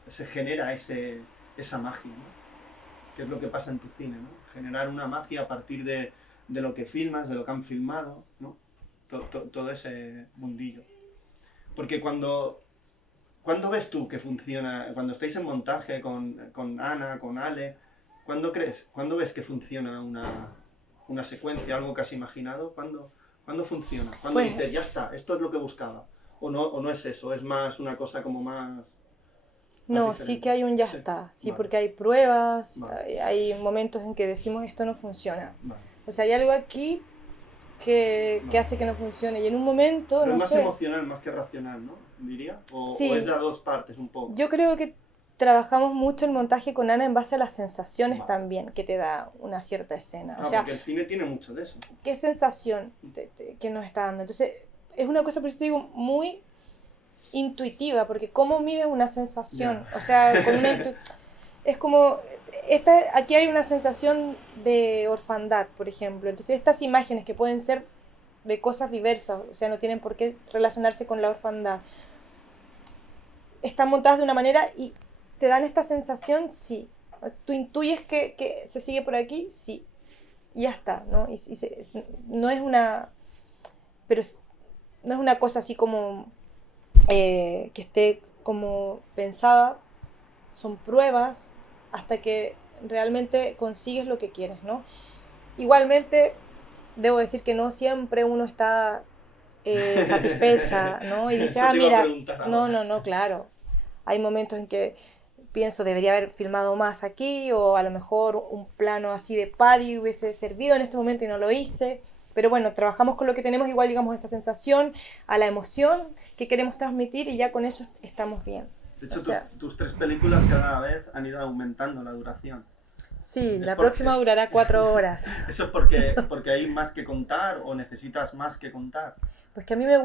se genera esa magia, ¿no? Que es lo que pasa en tu cine, ¿no? Generar una magia a partir de lo que filmas, de lo que han filmado, ¿no? Todo ese mundillo. Porque cuando ves tú que funciona, cuando estáis en montaje con Ana, con Ale, ¿cuándo ves que funciona una secuencia, algo que has imaginado? ¿Cuándo funciona? ¿Cuándo Pues- dices, ya está, esto es lo que buscaba? ¿O no es eso? ¿Es más una cosa como más No, diferente? sí que hay un ya Sí. está, sí, Vale. porque hay pruebas, Vale. hay momentos en que decimos esto no funciona. Vale. O sea, hay algo aquí que Vale. hace que no funcione y en un momento, Pero no es más sé, emocional más que racional, ¿no? Diría. O Sí. es de las dos partes un poco. yo creo que trabajamos mucho el montaje con Ana en base a las sensaciones Vale. también que te da una cierta escena. O Ah, sea, porque el cine tiene mucho de eso. ¿qué sensación que nos está dando? Entonces, es una cosa, por eso te digo, muy intuitiva, porque ¿cómo mides una sensación? Ya. O sea, con una es como, aquí hay una sensación de orfandad, por ejemplo. Entonces, estas imágenes que pueden ser de cosas diversas, o sea, no tienen por qué relacionarse con la orfandad, están montadas de una manera y te dan esta sensación, sí. Tú intuyes que se sigue por aquí, sí. Y ya está, ¿no? No es una... Pero no es una cosa así como que esté como pensada, son pruebas hasta que realmente consigues lo que quieres, ¿no? Igualmente, debo decir que no siempre uno está satisfecha, ¿no? Y dice, Eso te iba a mira, preguntar no, ahora. no, claro. Hay momentos en que pienso, debería haber filmado más aquí, o a lo mejor un plano así de Paddy hubiese servido en este momento y no lo hice. Pero bueno, trabajamos con lo que tenemos, igual digamos esa sensación, a la emoción que queremos transmitir y ya con eso estamos bien. De hecho, O sea, tus 3 películas cada vez han ido aumentando la duración. sí, la porque- próxima durará 4 horas. ¿Eso es porque hay más que contar o necesitas más que contar? Pues que a mí me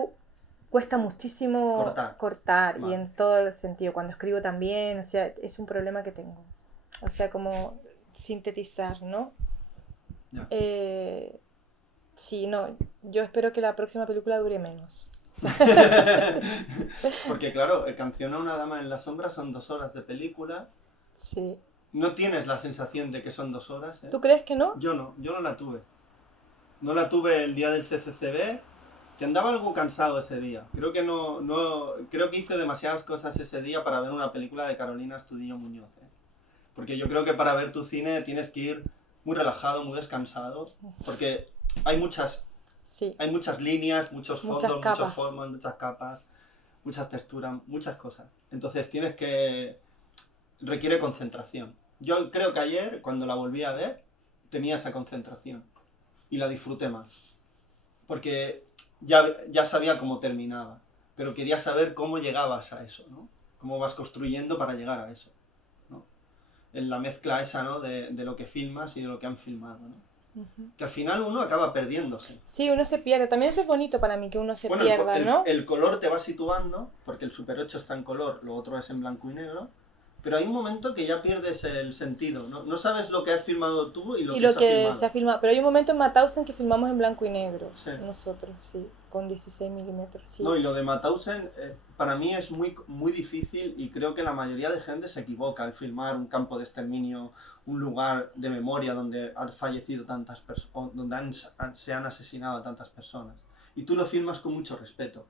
cuesta muchísimo cortar y Vale. en todo el sentido, cuando escribo también, o sea, es un problema que tengo. O sea, como sintetizar, ¿no? Ya. Sí, no, yo espero que la próxima película dure menos. Porque claro, Canción a una dama en la sombra son 2 horas de película. Sí. No tienes la sensación de que son 2 horas, ¿eh? ¿Tú crees que no? Yo no la tuve. No la tuve el día del CCCB, que andaba algo cansado ese día. Creo que hice demasiadas cosas ese día para ver una película de Carolina Estudillo Muñoz, ¿eh? Porque yo creo que para ver tu cine tienes que ir muy relajado, muy descansado, porque hay muchas Sí. líneas, muchos Muchas fondos, capas. muchas formas, muchas capas, muchas texturas, muchas cosas. Entonces requiere concentración. Yo creo que ayer, cuando la volví a ver, tenía esa concentración y la disfruté más. Porque ya sabía cómo terminaba, pero quería saber cómo llegabas a eso, ¿no? Cómo vas construyendo para llegar a eso, ¿no? En la mezcla esa, ¿no? De lo que filmas y de lo que han filmado, ¿no? Ujú. Que al final uno acaba perdiéndose. Sí, uno se pierde. También eso es bonito para mí, que uno se Bueno, pierda, ¿no? el color te va situando, porque el Super 8 está en color, lo otro es en blanco y negro, pero hay un momento que ya pierdes el sentido, no sabes lo que has filmado tú y lo Y que lo se ha que filmado. se ha filmado. Pero hay un momento en Mauthausen que filmamos en blanco y negro. Sí. Nosotros, sí. Con 16 milímetros, sí. No, y lo de Mauthausen para mí es muy, muy difícil y creo que la mayoría de gente se equivoca al filmar un campo de exterminio, un lugar de memoria donde han fallecido tantas personas, donde se han asesinado a tantas personas. Y tú lo filmas con mucho respeto.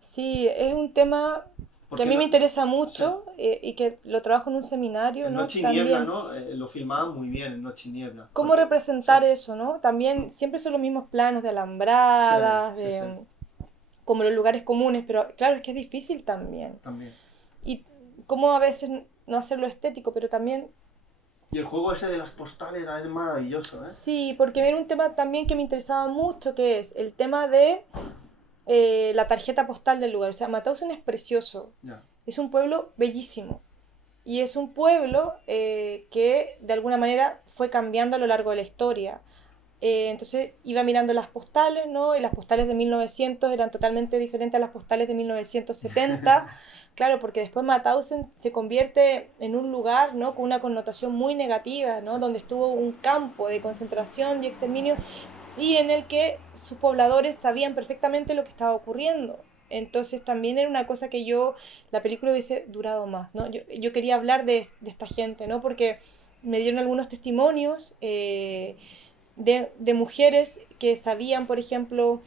Sí, es un tema que Porque a mí no- me interesa mucho y que lo trabajo en un seminario, En ¿no? Noche y Niebla, También. ¿no? Lo filmaban muy bien en Noche y Niebla. ¿Cómo Porque- representar sí. eso, no? También siempre son los mismos planos de alambradas, Sí, de sí. como los lugares comunes, pero claro, es que es difícil también. También. Y cómo a veces no hacerlo estético, pero también Y el juego ese de las postales es maravilloso, ¿eh? sí, porque era un tema también que me interesaba mucho, que es el tema de la tarjeta postal del lugar. O sea, Mauthausen es precioso, Ya. es un pueblo bellísimo. Y es un pueblo que de alguna manera fue cambiando a lo largo de la historia. Entonces iba mirando las postales, ¿no? Y las postales de 1900 eran totalmente diferentes a las postales de 1970. Claro, porque después Mauthausen se convierte en un lugar, ¿no? Con una connotación muy negativa, ¿no? Donde estuvo un campo de concentración y exterminio y en el que sus pobladores sabían perfectamente lo que estaba ocurriendo. Entonces también era una cosa que la película hubiese durado más, ¿no? Yo quería hablar de esta gente, ¿no? Porque me dieron algunos testimonios de mujeres que sabían, por ejemplo,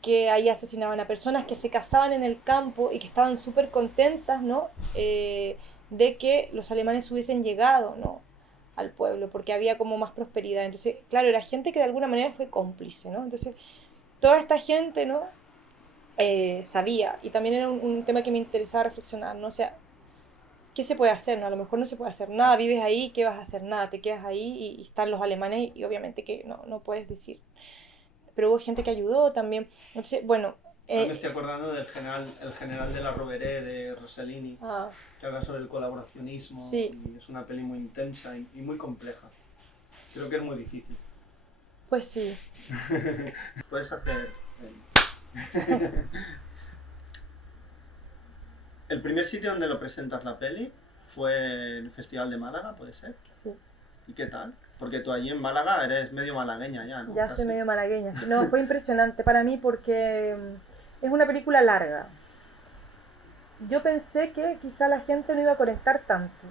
que ahí asesinaban a personas, que se casaban en el campo y que estaban súper contentas, ¿no? De que los alemanes hubiesen llegado, ¿no? Al pueblo, porque había como más prosperidad. Entonces, claro, era gente que de alguna manera fue cómplice, ¿no? Entonces, toda esta gente, ¿no? Sabía, y también era un tema que me interesaba reflexionar, ¿no? O sea, ¿qué se puede hacer? ¿No? A lo mejor no se puede hacer nada, vives ahí, ¿qué vas a hacer? Nada, te quedas ahí y están los alemanes y obviamente que no puedes decir. Pero hubo gente que ayudó también. Entonces, bueno... Me estoy acordando del el general de la Rovere de Rossellini, que habla sobre el colaboracionismo, sí. Y es una peli muy intensa y muy compleja. Creo que es muy difícil. Pues sí. Puedes hacer... El primer sitio donde lo presentas la peli fue el Festival de Málaga, ¿puede ser? Sí. ¿Y qué tal? Porque tú allí en Málaga eres medio malagueña ya, ¿no? Ya Casi. soy medio malagueña. Sí. No, fue impresionante para mí porque es una película larga. Yo pensé que quizá la gente no iba a conectar tanto.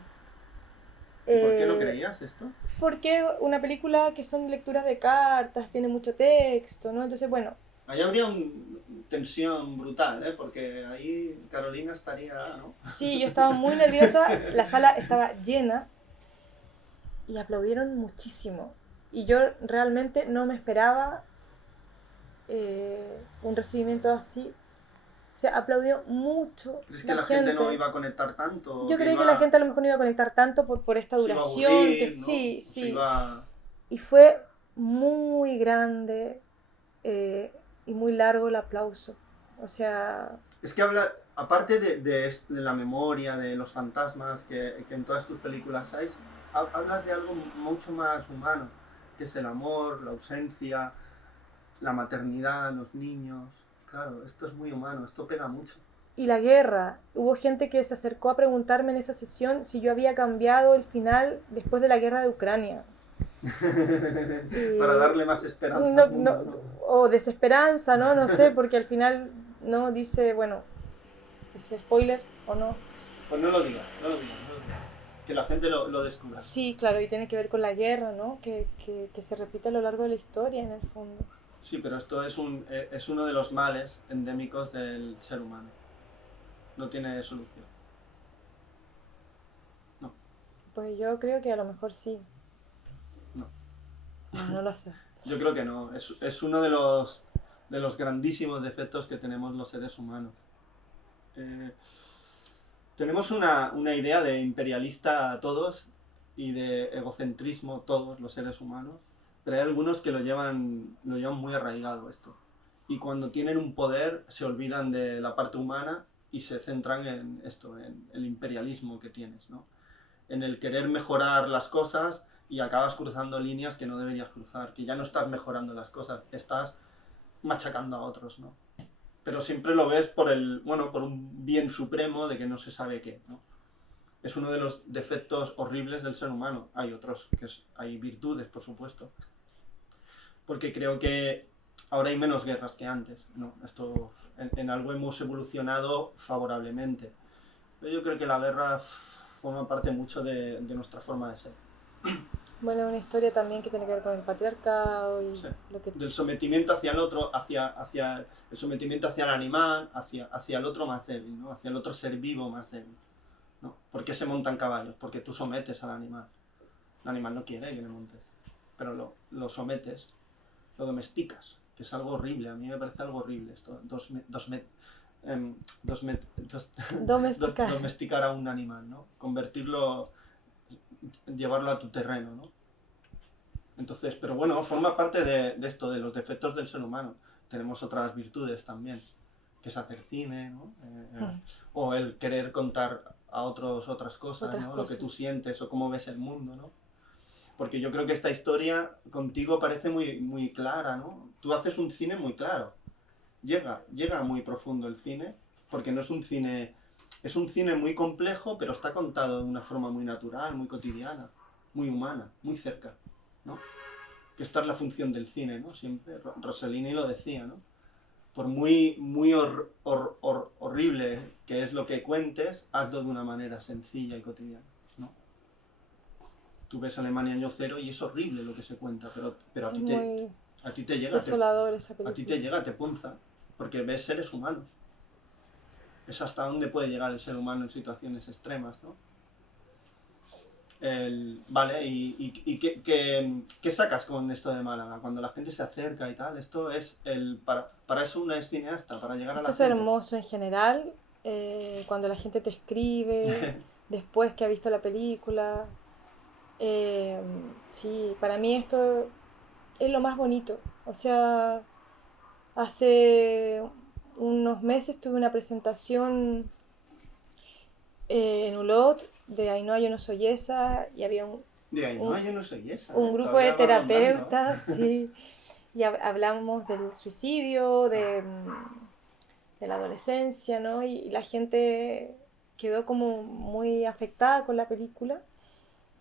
¿Y por qué lo creías esto? Porque es una película que son lecturas de cartas, tiene mucho texto, ¿no? Entonces, bueno... Ahí habría una tensión brutal, ¿eh? Porque ahí Carolina estaría, ¿no? Sí, yo estaba muy nerviosa, la sala estaba llena y aplaudieron muchísimo. Y yo realmente no me esperaba un recibimiento así. O sea, aplaudió mucho. ¿Crees que la gente no iba a conectar tanto? Yo creí que la gente a lo mejor no iba a conectar tanto por esta duración. Aburrir, que ¿no? sí, sí. Iba... Y fue muy grande y muy largo el aplauso. O sea... Es que habla, aparte de la memoria, de los fantasmas que en todas tus películas hay, hablas de algo mucho más humano, que es el amor, la ausencia, la maternidad, los niños. Claro, esto es muy humano, esto pega mucho. Y la guerra. Hubo gente que se acercó a preguntarme en esa sesión si yo había cambiado el final después de la guerra de Ucrania. Para darle más esperanza al mundo, ¿no? O desesperanza, ¿no? No sé, porque al final no dice, bueno, ¿es spoiler o no? Pues no lo digas, no lo digas. Que la gente lo descubra. Sí, claro, y tiene que ver con la guerra, ¿no? Que se repite a lo largo de la historia, en el fondo. Sí, pero esto es uno de los males endémicos del ser humano. No tiene solución. No. Pues yo creo que a lo mejor sí. No. No lo sé. Yo creo que no. Es uno de los grandísimos defectos que tenemos los seres humanos. Tenemos una idea de imperialista todos y de egocentrismo todos los seres humanos, pero hay algunos que lo llevan muy arraigado esto. Y cuando tienen un poder se olvidan de la parte humana y se centran en esto, en el imperialismo que tienes, ¿no? En el querer mejorar las cosas y acabas cruzando líneas que no deberías cruzar, que ya no estás mejorando las cosas, estás machacando a otros, ¿no? Pero siempre lo ves por un bien supremo de que no se sabe qué, ¿no? Es uno de los defectos horribles del ser humano. Hay otros, hay virtudes, por supuesto. Porque creo que ahora hay menos guerras que antes, ¿no? Esto, en algo hemos evolucionado favorablemente. Pero yo creo que la guerra forma parte mucho de nuestra forma de ser. Bueno, una historia también que tiene que ver con el patriarcado y sí. lo que... Del sometimiento hacia el otro, hacia el sometimiento hacia el animal, hacia el otro más débil, ¿no? Hacia el otro ser vivo más débil, ¿no? ¿Por qué se montan caballos? Porque tú sometes al animal. El animal no quiere que le montes, pero lo sometes, lo domesticas, que es algo horrible. A mí me parece algo horrible esto. Domesticar a un animal, ¿no? Convertirlo, llevarlo a tu terreno, ¿no? Entonces, pero bueno, forma parte de esto, de los defectos del ser humano. Tenemos otras virtudes también, que es hacer cine, ¿no? O el querer contar a otros otras cosas, ¿no? Lo que tú sientes o cómo ves el mundo, ¿no? Porque yo creo que esta historia contigo parece muy, muy clara, ¿no? Tú haces un cine muy claro. Llega muy profundo el cine, porque no es un cine... Es un cine muy complejo, pero está contado de una forma muy natural, muy cotidiana, muy humana, muy cerca, ¿no? Que esta es la función del cine, ¿no? Siempre, Rossellini lo decía, ¿no? Por muy, muy horrible que es lo que cuentes, hazlo de una manera sencilla y cotidiana, ¿no? Tú ves Alemania Año Cero y es horrible lo que se cuenta, pero Es muy a ti te llega, desolador esa a ti película. te llega, te punza, porque ves seres humanos. Es hasta dónde puede llegar el ser humano en situaciones extremas, ¿no? Vale, ¿y qué sacas con esto de Málaga? Cuando la gente se acerca y tal, esto es para eso una es cineasta, para llegar a Esto la es gente. hermoso en general, cuando la gente te escribe, después que ha visto la película. Sí, para mí esto es lo más bonito. O sea, hace unos meses tuve una presentación en Ulot de Ainhoa Yo no soy esa y había De ahí, no, yo no soy esa. un grupo Todavía de va rondando. terapeutas, sí, y hablamos del suicidio, de la adolescencia, ¿no? Y la gente quedó como muy afectada con la película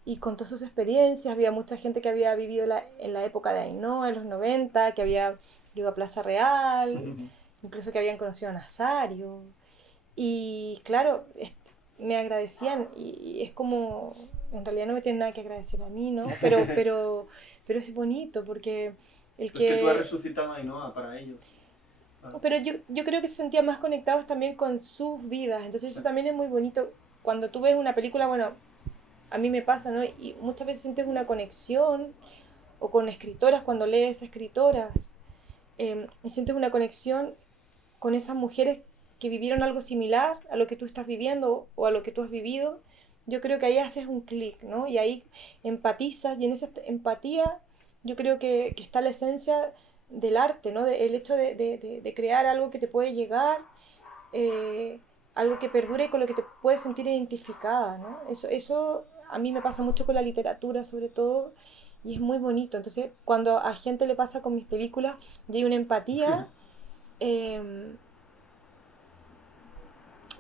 y contó sus experiencias. Había mucha gente que había vivido en la época de Ainhoa, en los 90, que había ido a Plaza Real, incluso que habían conocido a Nazario. Y claro, me agradecían y es como, en realidad no me tienen nada que agradecer a mí, ¿no? Pero es bonito porque el Es que tú has que... resucitado a Ainhoa para ellos. Pero yo creo que se sentían más conectados también con sus vidas, entonces eso también es muy bonito. Cuando tú ves una película, bueno, a mí me pasa, ¿no? Y muchas veces sientes una conexión, o con escritoras cuando lees a escritoras, y sientes una conexión con esas mujeres que vivieron algo similar a lo que tú estás viviendo o a lo que tú has vivido. Yo creo que ahí haces un clic, ¿no? Y ahí empatizas, y en esa empatía yo creo que está la esencia del arte, ¿no? El hecho de crear algo que te puede llegar, algo que perdure y con lo que te puedes sentir identificada, ¿no? Eso a mí me pasa mucho con la literatura, sobre todo, y es muy bonito. Entonces, cuando a gente le pasa con mis películas y hay una empatía,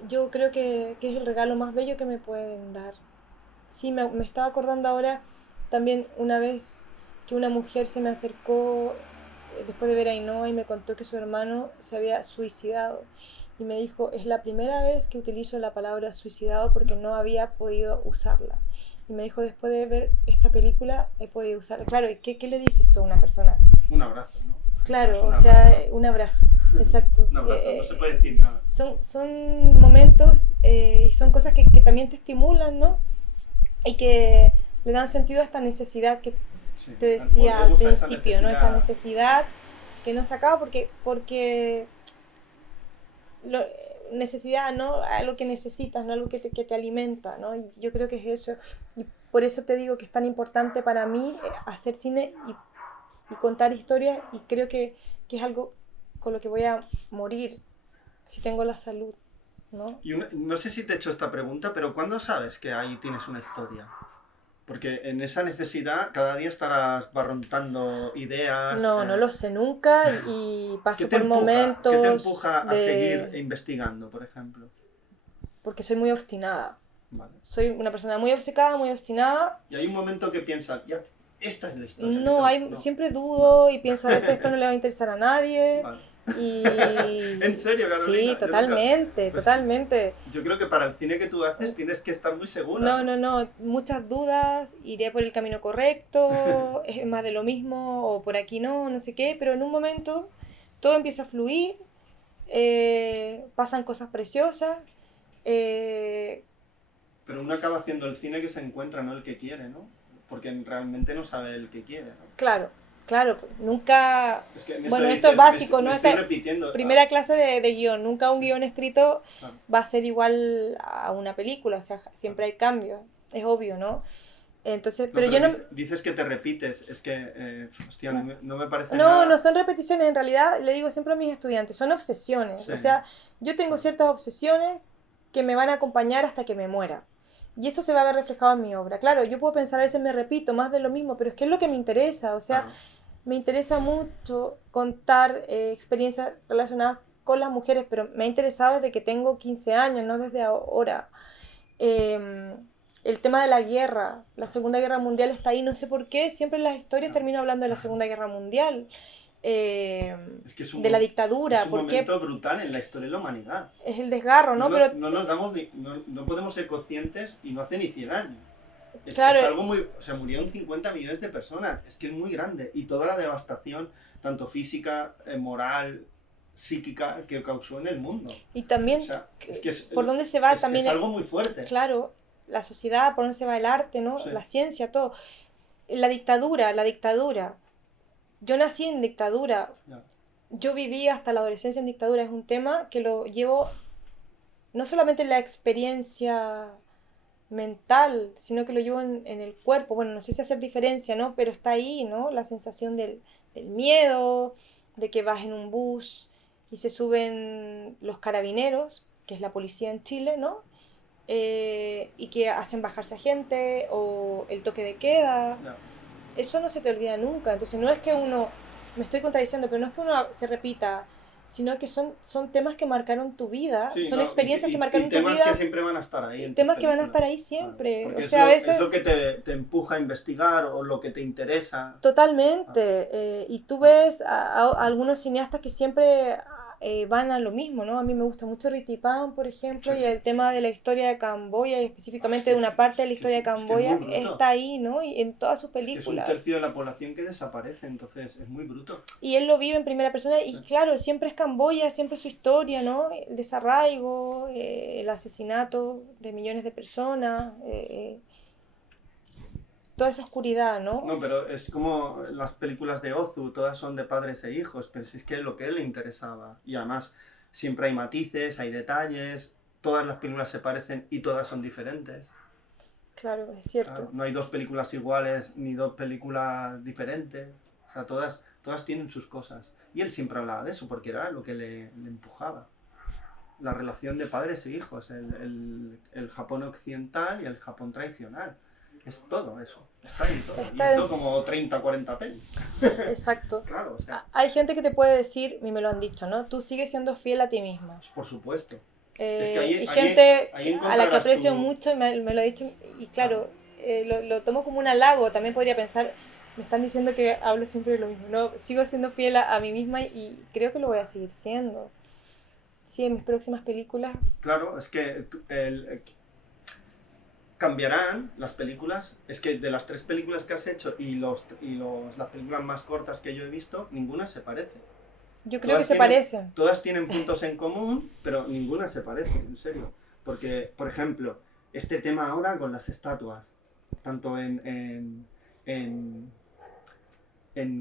yo creo que es el regalo más bello que me pueden dar. Sí, me estaba acordando ahora también una vez que una mujer se me acercó después de ver a Ainhoa y me contó que su hermano se había suicidado. Y me dijo, es la primera vez que utilizo la palabra suicidado porque no había podido usarla. Y me dijo, después de ver esta película he podido usarla. Claro, ¿y qué le dices tú a una persona? Un abrazo, ¿no? Claro, Un o sea, abrazo. un abrazo, exacto. Un abrazo, no se puede decir nada. Son momentos y son cosas que también te estimulan, ¿no? Y que le dan sentido a esta necesidad que Sí, te decía al volvemos a esa principio, ¿no? Esa necesidad que no se acaba porque necesidad, ¿no? Algo que necesitas, ¿no? Algo que te alimenta, ¿no? Y yo creo que es eso. Y por eso te digo que es tan importante para mí hacer cine y contar historias, y creo que es algo con lo que voy a morir si tengo la salud, ¿no? Y no sé si te he hecho esta pregunta, pero ¿cuándo sabes que ahí tienes una historia? Porque en esa necesidad cada día estarás barruntando ideas. No lo sé nunca y paso por ¿Qué momentos te empuja a seguir investigando, por ejemplo? porque soy muy obstinada. Vale. Soy una persona muy obcecada, muy obstinada. Y hay un momento que piensas, ya, esta es la historia. No, siempre dudo y pienso, a veces esto no le va a interesar a nadie. Vale. Y... ¿En serio, Carolina? Sí, totalmente, Pues, totalmente. Yo creo que para el cine que tú haces tienes que estar muy segura. No, muchas dudas, iré por el camino correcto, es más de lo mismo, o por aquí no sé qué, pero en un momento todo empieza a fluir, pasan cosas preciosas. Pero uno acaba haciendo el cine que se encuentra, no el que quiere, ¿no? Porque realmente no sabe el que quiere, ¿no? Claro, nunca... Es que Bueno, esto es básico, ¿no? Estoy Esta repitiendo. primera clase de guión, nunca un guión escrito Claro. va a ser igual a una película, o sea, siempre hay cambios, es obvio, ¿no? Entonces, pero yo no... Dices que te repites, es que, hostia, no me parece No, nada... no son repeticiones, en realidad le digo siempre a mis estudiantes, son obsesiones. Sí. O sea, yo tengo ciertas obsesiones que me van a acompañar hasta que me muera. Y eso se va a ver reflejado en mi obra. Claro, yo puedo pensar, a veces me repito más de lo mismo, pero es que es lo que me interesa. O sea, Claro. me interesa mucho contar experiencias relacionadas con las mujeres, pero me ha interesado desde que tengo 15 años, no desde ahora. Eh, el tema de la guerra, la Segunda Guerra Mundial está ahí, no sé por qué, siempre en las historias termino hablando de la Segunda Guerra Mundial, Es que es de la dictadura, es un porque momento brutal en la historia de la humanidad. es el desgarro, ¿no? Pero No nos damos no podemos ser conscientes y no hace ni 100 años. claro, Es algo muy... O sea, murieron 50 millones de personas. Es que es muy grande. Y toda la devastación, tanto física, moral, psíquica, que causó en el mundo. y también O sea, es que por dónde se va también, es algo muy fuerte. claro, la sociedad, por dónde se va el arte, ¿no? Sí. La ciencia, todo. La dictadura. Yo nací en dictadura. Ya. Yo viví hasta la adolescencia en dictadura. Es un tema que lo llevo no solamente en la experiencia mental, sino que lo llevo en el cuerpo. Bueno, no sé si hacer diferencia, ¿no? Pero está ahí, ¿no? La sensación del miedo, de que vas en un bus y se suben los carabineros, que es la policía en Chile, ¿no? Y que hacen bajarse a gente, o el toque de queda. Ya. Eso no se te olvida nunca. Entonces no es que uno, me estoy contradiciendo, pero no es que uno se repita, sino que son temas que marcaron tu vida, Sí, son no, experiencias que marcaron y tu temas vida, que siempre van a estar ahí. y en tus temas que van a películas. estar ahí siempre. Porque O sea, a veces... es lo que te empuja a investigar o lo que te interesa. Totalmente. Y tú ves a algunos cineastas que siempre van a lo mismo, ¿no? A mí me gusta mucho Ritipan, por ejemplo, Sí. y el tema de la historia de Camboya, y específicamente de una parte de la historia de es Camboya, muy bruto. está ahí, ¿no? Y en todas sus Es que es un películas. tercio de la población que desaparece, entonces es muy bruto. Y él lo vive en primera persona, y claro, siempre es Camboya, siempre es su historia, ¿no? El desarraigo, el asesinato de millones de personas, toda esa oscuridad, ¿no? No, pero es como las películas de Ozu, todas son de padres e hijos, pero si es que es lo que a él le interesaba. Y además siempre hay matices, hay detalles, todas las películas se parecen y todas son diferentes. Claro, es cierto. Claro, no hay dos películas iguales ni dos películas diferentes. O sea, todas tienen sus cosas. Y él siempre hablaba de eso porque era lo que le empujaba. La relación de padres e hijos, el Japón occidental y el Japón tradicional. Es todo eso, está ahí todo. Está Hizo como 30, 40 pelis. Exacto. Claro, o sea, Hay gente que te puede decir, y me lo han dicho, ¿no? Tú sigues siendo fiel a ti misma. por supuesto. Y gente a la que encontrarás aprecio tu- mucho me lo ha dicho, y claro, lo tomo como un halago. También podría pensar, me están diciendo que hablo siempre de lo mismo. No, sigo siendo fiel a mí misma, y creo que lo voy a seguir siendo. Sí, en mis próximas películas. Claro, es que cambiarán las películas. Es que de las 3 películas que has hecho y las películas más cortas que yo he visto, ninguna se parece. Yo creo que se tienen- parecen. Todas tienen puntos en común, pero ninguna se parece, en serio. Porque, por ejemplo, este tema ahora con las estatuas, tanto en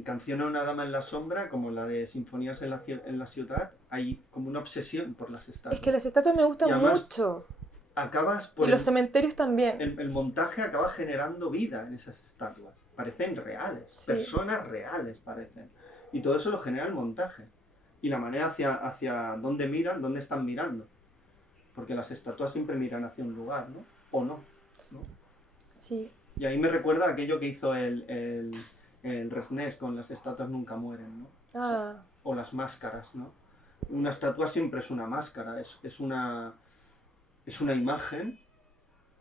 Canción a una dama en la sombra como la de Sinfonías en la ciudad, hay como una obsesión por las estatuas. Es que las estatuas me gustan Y además, mucho. Acabas Y por los cementerios también. el montaje acaba generando vida en esas estatuas. Parecen reales, Sí. personas reales parecen. Y todo eso lo genera el montaje. Y la manera hacia dónde miran, dónde están mirando. Porque las estatuas siempre miran hacia un lugar, ¿no? O no. Sí. Y ahí me recuerda aquello que hizo el Resnés con las estatuas nunca mueren, ¿no? Ah, O las máscaras, ¿no? Una estatua siempre es una máscara, es una imagen,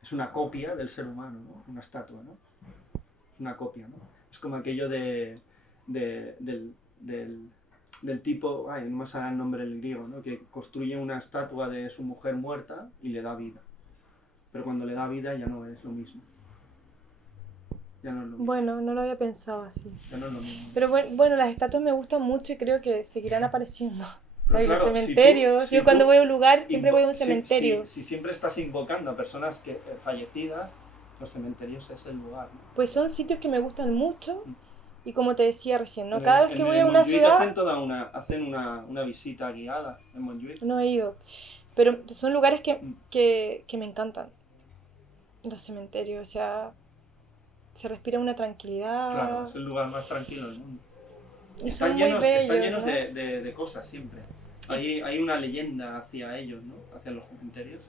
es una copia del ser humano, ¿no? Una estatua, ¿no? Es una copia, ¿no? Es como aquello del tipo, ay, no me sale el nombre del griego, ¿no? Que construye una estatua de su mujer muerta y le da vida. Pero cuando le da vida ya no es lo mismo. Ya no es lo mismo. bueno, no lo había pensado así. Ya no es lo mismo. Pero bueno, las estatuas me gustan mucho y creo que seguirán apareciendo. Pero Los claro, cementerios. si Yo cuando tú voy a un lugar siempre voy a un cementerio. Si siempre estás invocando a personas fallecidas, los cementerios es el lugar, ¿no? Pues son sitios que me gustan mucho, y como te decía recién, ¿no? En Cada el- vez que en voy el a una Montjuic ciudad, hacen una visita guiada en Montjuic. no he ido. Pero son lugares que me encantan. Los cementerios, o sea, se respira una tranquilidad. Claro, es el lugar más tranquilo del mundo. Y Están son muy llenos, bellos, ¿no? de cosas siempre. Hay una leyenda hacia ellos, ¿no? Hacia los cementerios.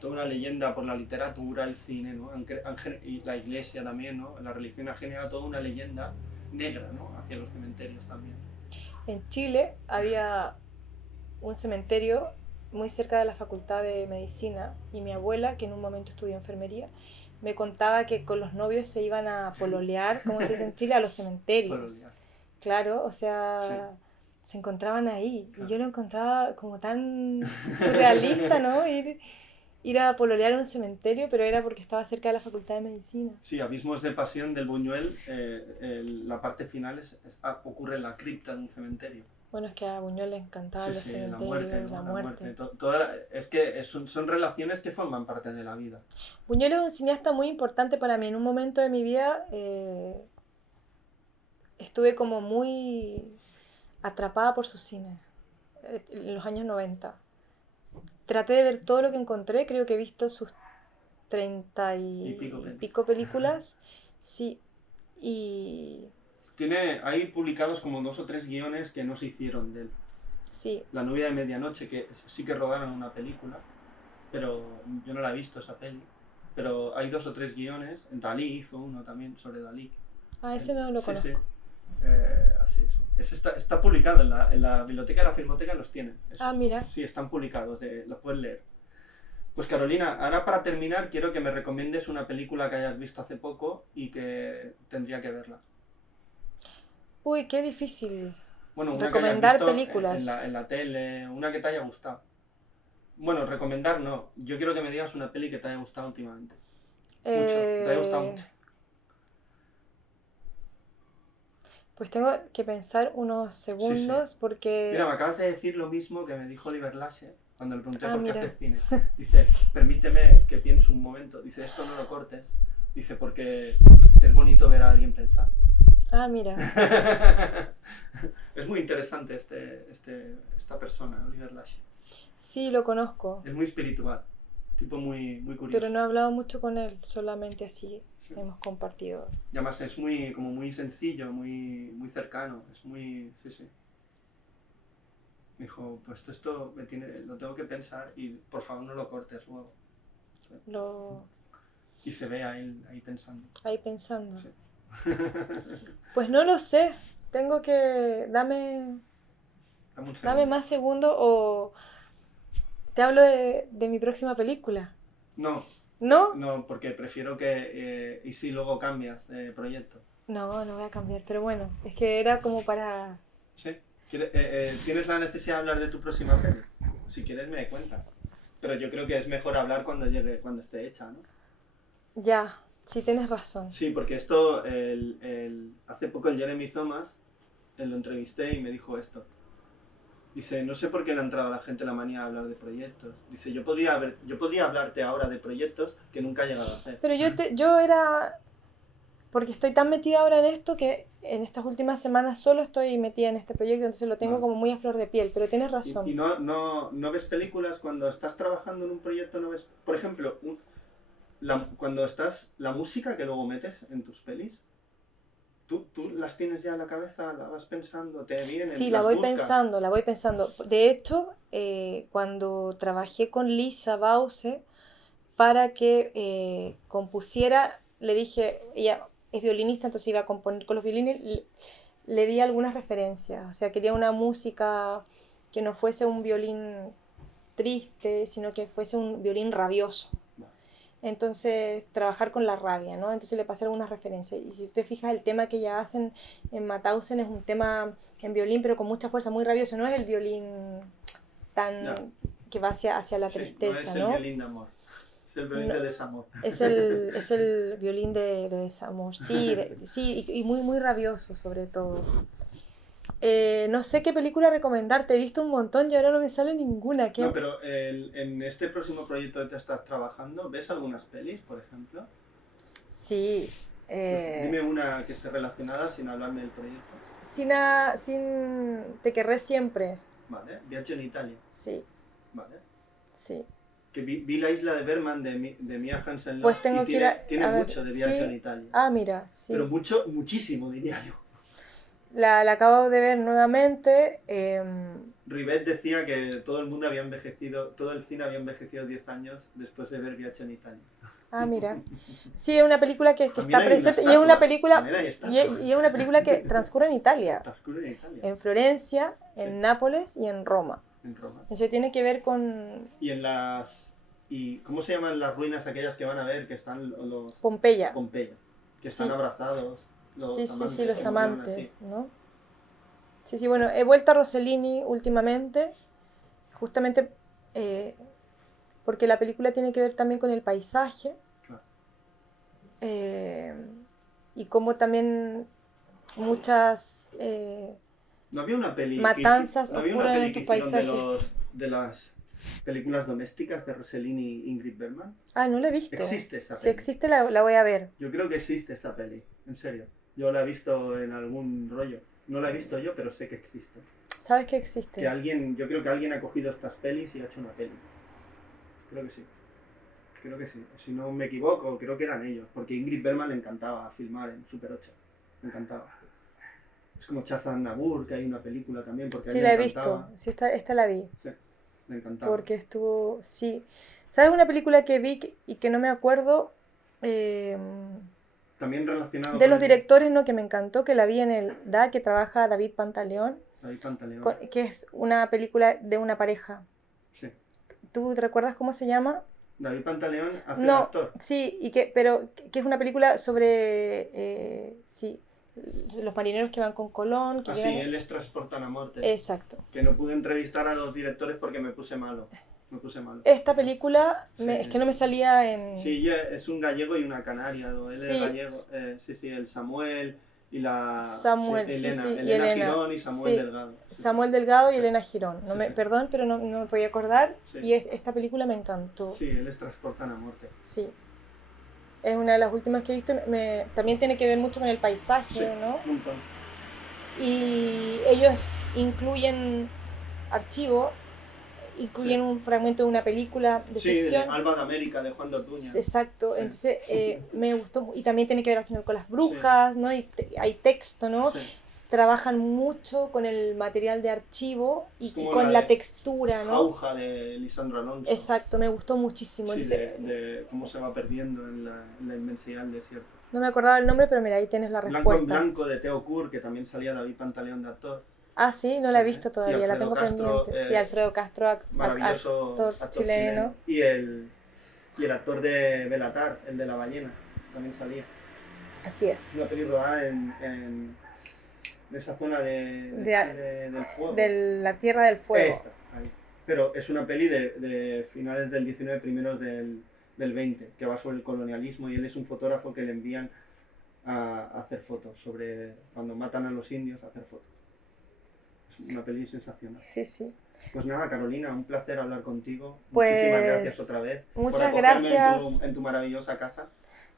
toda una leyenda por la literatura, el cine, ¿no? Y la iglesia también, ¿no? La religión ha generado toda una leyenda negra, ¿no? Hacia los cementerios también. En Chile había un cementerio muy cerca de la Facultad de Medicina y mi abuela, que en un momento estudió enfermería, me contaba que con los novios se iban a pololear, como se dice en Chile, a los cementerios. Pololear. Claro, o sea, se encontraban ahí. Y yo lo encontraba como tan surrealista, ¿no? Ir a pololear a un cementerio, pero era porque estaba cerca de la Facultad de Medicina. Sí, Abismos de Pasión del Buñuel, la parte final ocurre en la cripta de un cementerio. Bueno, es que a Buñuel le encantaban los cementerios, la la muerte. muerte. Es que son relaciones que forman parte de la vida. Buñuel es un cineasta muy importante para mí. En un momento de mi vida estuve como muy atrapada por su cine, en los años 90. Traté de ver todo lo que encontré, creo que he visto sus 30 y pico películas. Sí, y... Hay publicados como 2 o 3 guiones que no se hicieron de él. Sí. La novia de medianoche, que sí que rodaron una película, pero yo no la he visto esa peli. Pero hay 2 o 3 guiones. Dalí hizo uno también sobre Dalí. Ah, ese no lo conozco. Sí. Así es. Está publicado en la biblioteca de la Filmoteca, los tienen. Ah, mira. Sí, están publicados, los puedes leer. Pues Carolina, ahora para terminar quiero que me recomiendes una película que hayas visto hace poco y que tendría que verla. Uy, qué difícil. Bueno, una recomendar que hayas visto películas. en la tele, una que te haya gustado. Bueno, recomendar no. Yo quiero que me digas una peli que te haya gustado últimamente. Mucho, te haya gustado mucho. Pues tengo que pensar unos segundos porque... Mira, me acabas de decir lo mismo que me dijo Oliver Lasse cuando le pregunté por qué mira. haces cine. Dice, permíteme que piense un momento. Dice, esto no lo cortes. Dice, porque es bonito ver a alguien pensar. Ah, mira. Es muy interesante esta persona, Oliver Lasse. Sí, lo conozco. Es muy espiritual, tipo muy curioso. Pero no he hablado mucho con él, solamente así hemos compartido. Y además es como muy sencillo, muy cercano, es muy... Sí. Me dijo, pues esto lo tengo que pensar y por favor no lo cortes luego. Y se ve a él ahí pensando. Ahí pensando. Sí. Pues no lo sé, tengo que... Dame más segundos o... Te hablo de mi próxima película. No. ¿No? No, porque prefiero que... y si luego cambias de proyecto. No voy a cambiar, pero bueno, es que era como para... ¿Sí? ¿Tienes la necesidad de hablar de tu próxima peli? Si quieres me cuentas. Pero yo creo que es mejor hablar cuando esté hecha, ¿no? Ya, sí tienes razón. Sí, porque esto, hace poco el Jeremy Thomas, lo entrevisté y me dijo esto. Dice, no sé por qué le ha entrado a la gente la manía de hablar de proyectos. Dice, yo podría hablarte ahora de proyectos que nunca he llegado a hacer. Pero yo era... Porque estoy tan metida ahora en esto que en estas últimas semanas solo estoy metida en este proyecto, entonces lo tengo como muy a flor de piel, pero tienes razón. ¿Y no ves películas cuando estás trabajando en un proyecto? ¿No ves, por ejemplo, cuando estás, la música que luego metes en tus pelis? ¿Tú las tienes ya en la cabeza? ¿La vas pensando? ¿Te vienen? Sí, la voy pensando. De hecho, cuando trabajé con Lisa Bause para que compusiera, le dije, ella es violinista, entonces iba a componer con los violines, le di algunas referencias. O sea, quería una música que no fuese un violín triste, sino que fuese un violín rabioso. Entonces, trabajar con la rabia, ¿no? Entonces le pasé algunas referencias. Y si te fijas, el tema que ya hacen en Mauthausen es un tema en violín, pero con mucha fuerza, muy rabioso. No es el violín tan que va hacia la tristeza, ¿no? No es el violín de amor. Es el violín de desamor. Es el violín de desamor. Sí, y muy, muy rabioso, sobre todo. No sé qué película recomendarte. He visto un montón y ahora no me sale ninguna. No, pero en este próximo proyecto que te estás trabajando, ¿ves algunas pelis, por ejemplo? Sí. Pues dime una que esté relacionada sin hablarme del proyecto. Sin Te querré siempre. Vale. Viaggio en Italia. Sí. Vale. Sí. Que vi La isla de Berman de Mia Hansen-Løve. Pues tengo que ir a... Tiene mucho de Viaggio en Italia. Ah, mira, sí. Pero muchísimo, diría yo. la acabo de ver nuevamente. Rivet decía que todo el mundo había envejecido, todo el cine había envejecido 10 años después de ver Viaje en Italia. Mira. Sí, es una película que También está hay una presente y es estatua, una película también hay estatua. y es una película que transcurre en Italia, Transcurre en Italia, en Florencia, en Sí. Nápoles y en Roma. en Roma. Eso tiene que ver con Y en las... ¿Y cómo se llaman las ruinas aquellas que van a ver? Que están los... Pompeya. Pompeya. Que están Sí. abrazados. Los Sí, amantes, sí, los que murieron amantes, así. ¿no? Sí, bueno, he vuelto a Rossellini últimamente, justamente porque la película tiene que ver también con el paisaje Claro. y cómo también muchas ¿No había una peli matanzas ¿no había una ocurren en peli que estos hicieron paisajes? de las películas domésticas de Rossellini e Ingrid Bergman? No la he visto. Existe esa Si peli. existe, la voy a ver. Yo creo que existe esta peli, en serio. Yo la he visto en algún rollo. No la he visto yo, pero sé que existe. ¿Sabes que existe? Yo creo que alguien ha cogido estas pelis y ha hecho una peli. Creo que sí. Creo que sí. Si no me equivoco, creo que eran ellos. Porque Ingrid Bergman le encantaba filmar en Super 8. Le encantaba. Es como Chazan Nabur, que hay una película también. Porque a Sí, él la le he encantaba. visto. Sí, esta la vi. Sí, le encantaba. Porque estuvo, sí. ¿Sabes una película que vi y que no me acuerdo? También relacionado De con los directores, ¿no? Que me encantó, que la vi en el DA, que trabaja David Pantaleón, David Pantaleón. que es una película de una pareja. Sí. ¿Tú te recuerdas cómo se llama? David Pantaleón hace No, actor. sí, pero que es una película sobre, sí, los marineros que van con Colón, que Así, llegan... él es Transportan a Morte. Exacto. Que no pude entrevistar a los directores porque me puse malo. Me puse malo. Esta película, Sí. es que no me salía en... Sí, es un gallego y una canaria. ¿No? Él Sí. es gallego. Sí, el Samuel y la Samuel, sí, Elena. sí, y Elena Elena. Girón y Samuel Sí. Delgado. Sí. Samuel Delgado y Sí. Elena Girón. Sí, sí. Perdón, pero no me podía acordar. Sí. Y esta película me encantó. Sí, él es Transportan a Morte. Sí. Es una de las últimas que he visto. También tiene que ver mucho con el paisaje, Sí, ¿no? un montón. Y ellos incluyen archivo, incluyen un fragmento de una película de Sí, de ficción. Alba de América, de Juan de Orduña. Exacto, Sí. entonces me gustó. Y también tiene que ver al final con las brujas, ¿no? Y hay texto, ¿no? Sí. Trabajan mucho con el material de archivo y Es como con la la de textura, ¿no? Jauja de Lisandro Alonso. Exacto, me gustó muchísimo. Sí, Entonces, de cómo se va perdiendo en la inmensidad del desierto. no me acordaba el nombre, pero mira, ahí tienes la Blanco en respuesta. Blanco de Theo Kur, que también salía David Pantaleón de actor. Sí, no la he Sí, visto y todavía, la Alfredo tengo Castro, pendiente. Sí, Alfredo Castro, Maravilloso actor chileno. Y el actor de Belatar, el de La Ballena, también salía. Así es. Es una peli rodada en esa zona de Chile, del fuego. De la Tierra del Fuego. Esta, ahí. Pero es una peli de finales del 19, primeros del 20, que va sobre el colonialismo y él es un fotógrafo que le envían a hacer fotos sobre cuando matan a los indios, a hacer fotos. Es una peli sensacional. Sí, sí. Pues nada, Carolina, un placer hablar contigo. Pues, muchísimas gracias otra vez muchas por acogerme gracias. en tu maravillosa casa.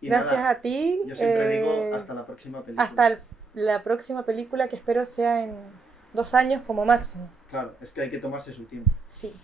Y Gracias nada, a ti. yo siempre digo hasta la próxima película. Hasta la próxima película que espero sea en 2 años como máximo. Claro, es que hay que tomarse su tiempo. Sí.